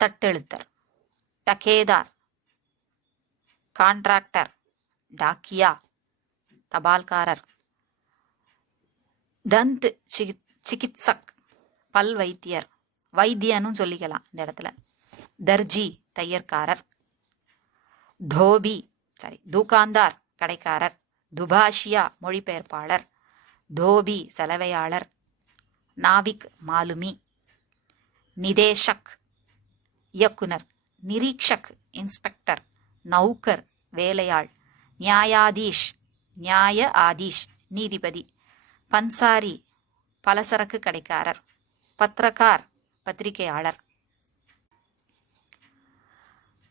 தட்டெழுத்தர், டகேதார் கான்ட்ராக்டர், டாக்கியா தபால்காரர், தந்த் சிகித்சக் பல் வைத்தியர், வைத்தியன்னு சொல்லிக்கலாம் இந்த இடத்துல, தர்ஜி தையற்காரர், தூகாந்தார் கடைக்காரர், துபாஷியா மொழிபெயர்ப்பாளர், தோபி சலவையாளர், நாவிக் மாலுமி, நிதேஷக் இயக்குனர், நிரீக்ஷக் இன்ஸ்பெக்டர், நௌக்கர் வேலையாள், நியாயாதீஷ் நியாய ஆதீஷ் நீதிபதி, பன்சாரி பலசரக்கு கடைக்காரர், பத்ரகார் பத்திரிகையாளர்,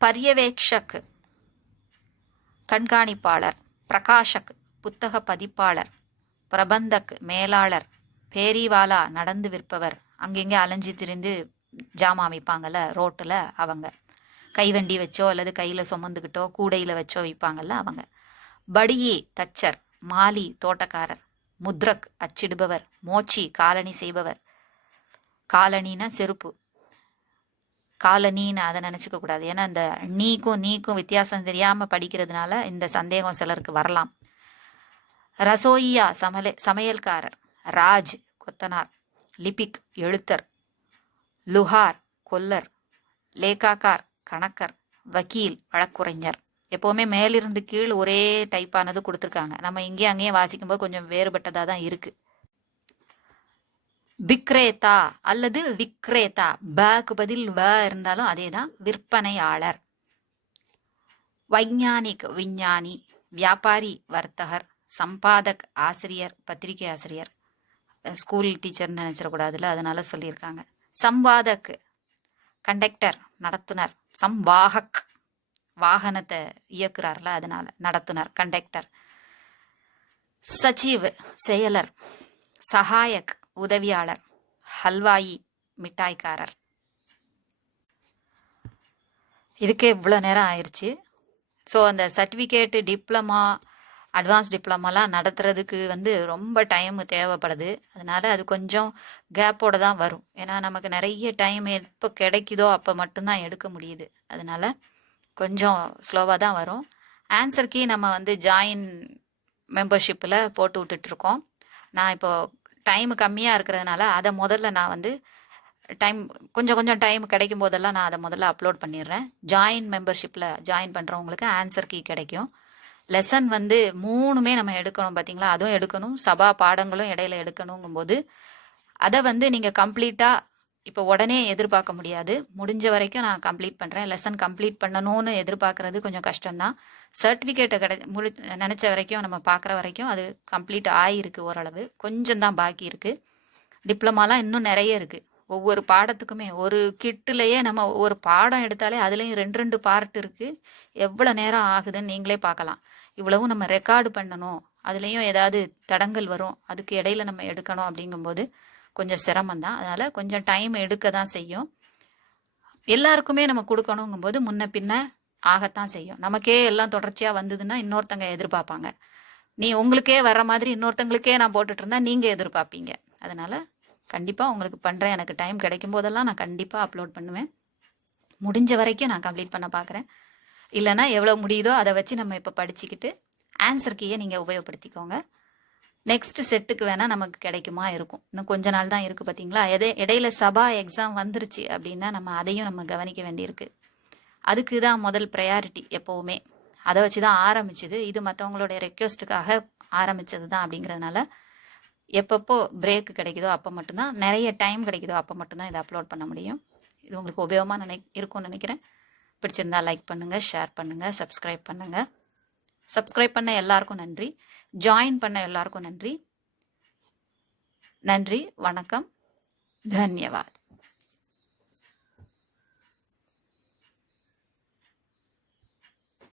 பர்யவேக்ஷக் கண்காணிப்பாளர், பிரகாஷக் புத்தக பதிப்பாளர், பிரபந்தக் மேலாளர், பேரிவாலா நடந்து விற்பவர், அங்கெங்கே அலைஞ்சி திரிந்து ஜாமா விற்பாங்கல்ல ரோட்டில் அவங்க, கைவண்டி வச்சோ அல்லது கையில் சுமந்துக்கிட்டோ கூடையில் வச்சோ விற்பாங்கல்ல அவங்க. படியி தச்சர், மாலி தோட்டக்காரர், முத்ரக் அச்சிடுபவர், மோச்சி காலனி செய்பவர். காலனின்னா செருப்பு, காலனின்னு அதை நினச்சிக்க கூடாது. ஏன்னா இந்த நீக்கும் வித்தியாசம் தெரியாமல் படிக்கிறதுனால இந்த சந்தேகம் சிலருக்கு வரலாம். ரசோயியா சமையல்காரர், ராஜ் கொத்தனார், லிபிக் எழுத்தர், லுஹார் கொல்லர், லேகாக்கார் கணக்கர், வக்கீல், வழக்குரைஞர். எப்போவுமே மேலிருந்து கீழ் ஒரே டைப்பானது கொடுத்துருக்காங்க. நம்ம இங்கேயும் அங்கேயும் வாசிக்கும்போது கொஞ்சம் வேறுபட்டதாக தான் இருக்கு. விக்ரேதா அல்லது விக்ரேதா, பக்கு பதில் வ இருந்தாலும் அதே தான், விற்பனையாளர். வைஞானிக், விஞ்ஞானி. வியாபாரி, வர்த்தகர். சம்பாதக், ஆசிரியர், பத்திரிகை ஆசிரியர். ஸ்கூல் டீச்சர்னு நினைச்சிடக்கூடாதுல, அதனால சொல்லியிருக்காங்க. சம்வாதக், கண்டக்டர், நடத்துனர். சம்வாகக், வாகனத்தை இயக்குறார்ல, அதனால நடத்துனர், கண்டக்டர். சச்சிவ், செயலர். சகாயக், உதவியாளர். ஹல்வாயி, மிட்டாய்க்காரர். இதுக்கே இவ்வளோ நேரம் ஆயிடுச்சு. ஸோ அந்த சர்டிஃபிகேட்டு, டிப்ளமா, அட்வான்ஸ் டிப்ளமாலாம் நடத்துறதுக்கு ரொம்ப டைம் தேவைப்படுது. அதனால அது கொஞ்சம் கேப்போட தான் வரும். ஏன்னா நமக்கு நிறைய டைம் எப்போ கிடைக்குதோ அப்போ மட்டும்தான் எடுக்க முடியுது. அதனால கொஞ்சம் ஸ்லோவாக தான் வரும். ஆன்சர் கீ நம்ம ஜாயின் மெம்பர்ஷிப்பில் போட்டு விட்டுட்ருக்கோம். நான் இப்போ டைம் கம்மியாக இருக்கிறதுனால அதை முதல்ல நான் டைம் கொஞ்சம் டைம் கிடைக்கும் போதெல்லாம் நான் அதை முதல்ல அப்லோட் பண்ணிடுறேன். ஜாயின் மெம்பர்ஷிப்பில் ஜாயின் பண்ணுறவங்களுக்கு ஆன்சர் கீ கிடைக்கும். லெசன் 3மே நம்ம எடுக்கணும் பார்த்தீங்களா, அதுவும் எடுக்கணும். சபா பாடங்களும் இடையில எடுக்கணுங்கும்போது அதை நீங்கள் கம்ப்ளீட்டாக இப்போ உடனே எதிர்பார்க்க முடியாது. முடிஞ்ச வரைக்கும் நான் கம்ப்ளீட் பண்ணுறேன். லெசன் கம்ப்ளீட் பண்ணணும்னு எதிர்பார்க்கறது கொஞ்சம் கஷ்டம்தான். சர்டிஃபிகேட்டை நினச்ச வரைக்கும், நம்ம பார்க்குற வரைக்கும் அது கம்ப்ளீட் ஆகிருக்கு. ஓரளவு கொஞ்சம் தான் பாக்கி இருக்குது. டிப்ளமாலாம் இன்னும் நிறைய இருக்குது. ஒவ்வொரு பாடத்துக்குமே ஒரு கிட்டுலேயே நம்ம ஒவ்வொரு பாடம் எடுத்தாலே அதுலேயும் 2 பார்ட் இருக்குது. எவ்வளோ நேரம் ஆகுதுன்னு நீங்களே பார்க்கலாம். இவ்வளவும் நம்ம ரெக்கார்டு பண்ணணும், அதுலேயும் ஏதாவது தடங்கள் வரும், அதுக்கு இடையில நம்ம எடுக்கணும். அப்படிங்கும்போது கொஞ்சம் சிரமம்தான். அதனால் கொஞ்சம் டைம் எடுக்க தான் செய்யும். எல்லாருக்குமே நம்ம கொடுக்கணுங்கும்போது முன்ன பின்ன ஆகத்தான் செய்யும். நமக்கே எல்லாம் தொடர்ச்சியாக வந்ததுன்னா இன்னொருத்தங்க எதிர்பார்ப்பாங்க. உங்களுக்கே வர்ற மாதிரி இன்னொருத்தங்களுக்கே நான் போட்டுட்டு இருந்தா நீங்கள் எதிர்பார்ப்பீங்க. அதனால் கண்டிப்பாக உங்களுக்கு பண்ணுறேன். எனக்கு டைம் கிடைக்கும் போதெல்லாம் நான் கண்டிப்பாக அப்லோட் பண்ணுவேன். முடிஞ்ச வரைக்கும் நான் கம்ப்ளீட் பண்ண பார்க்குறேன். இல்லைனா எவ்வளோ முடியுதோ அதை வச்சு நம்ம இப்போ படிச்சுக்கிட்டு ஆன்சர் கீயை நீங்கள் உபயோகப்படுத்திக்கோங்க. நெக்ஸ்ட் செட்டுக்கு வேணால் நமக்கு கிடைக்குமா இருக்கும். இன்னும் கொஞ்ச நாள் தான் இருக்குது பார்த்தீங்களா. இடையில சபா எக்ஸாம் வந்துருச்சு அப்படின்னா நம்ம அதையும் நம்ம கவனிக்க வேண்டியிருக்கு. அதுக்கு தான் முதல் ப்ரையாரிட்டி எப்போவுமே. அதை வச்சு தான் ஆரம்பிச்சுது. இது மற்றவங்களுடைய ரெக்வெஸ்ட்டுக்காக ஆரம்பித்தது தான். அப்படிங்கிறதுனால எப்பப்போ பிரேக் கிடைக்குதோ அப்போ மட்டும்தான், நிறைய டைம் கிடைக்குதோ அப்போ மட்டும்தான் இதை அப்லோட் பண்ண முடியும். இது உங்களுக்கு உபயோகமாக இருக்கும்னு நினைக்கிறேன். பிடிச்சிருந்தா லைக் பண்ணுங்கள், ஷேர் பண்ணுங்கள், சப்ஸ்கிரைப் பண்ணுங்கள். சப்ஸ்கிரைப் பண்ண எல்லாருக்கும் நன்றி. ஜாயின் பண்ண எல்லாருக்கும் நன்றி. நன்றி, வணக்கம், தன்யவாத்.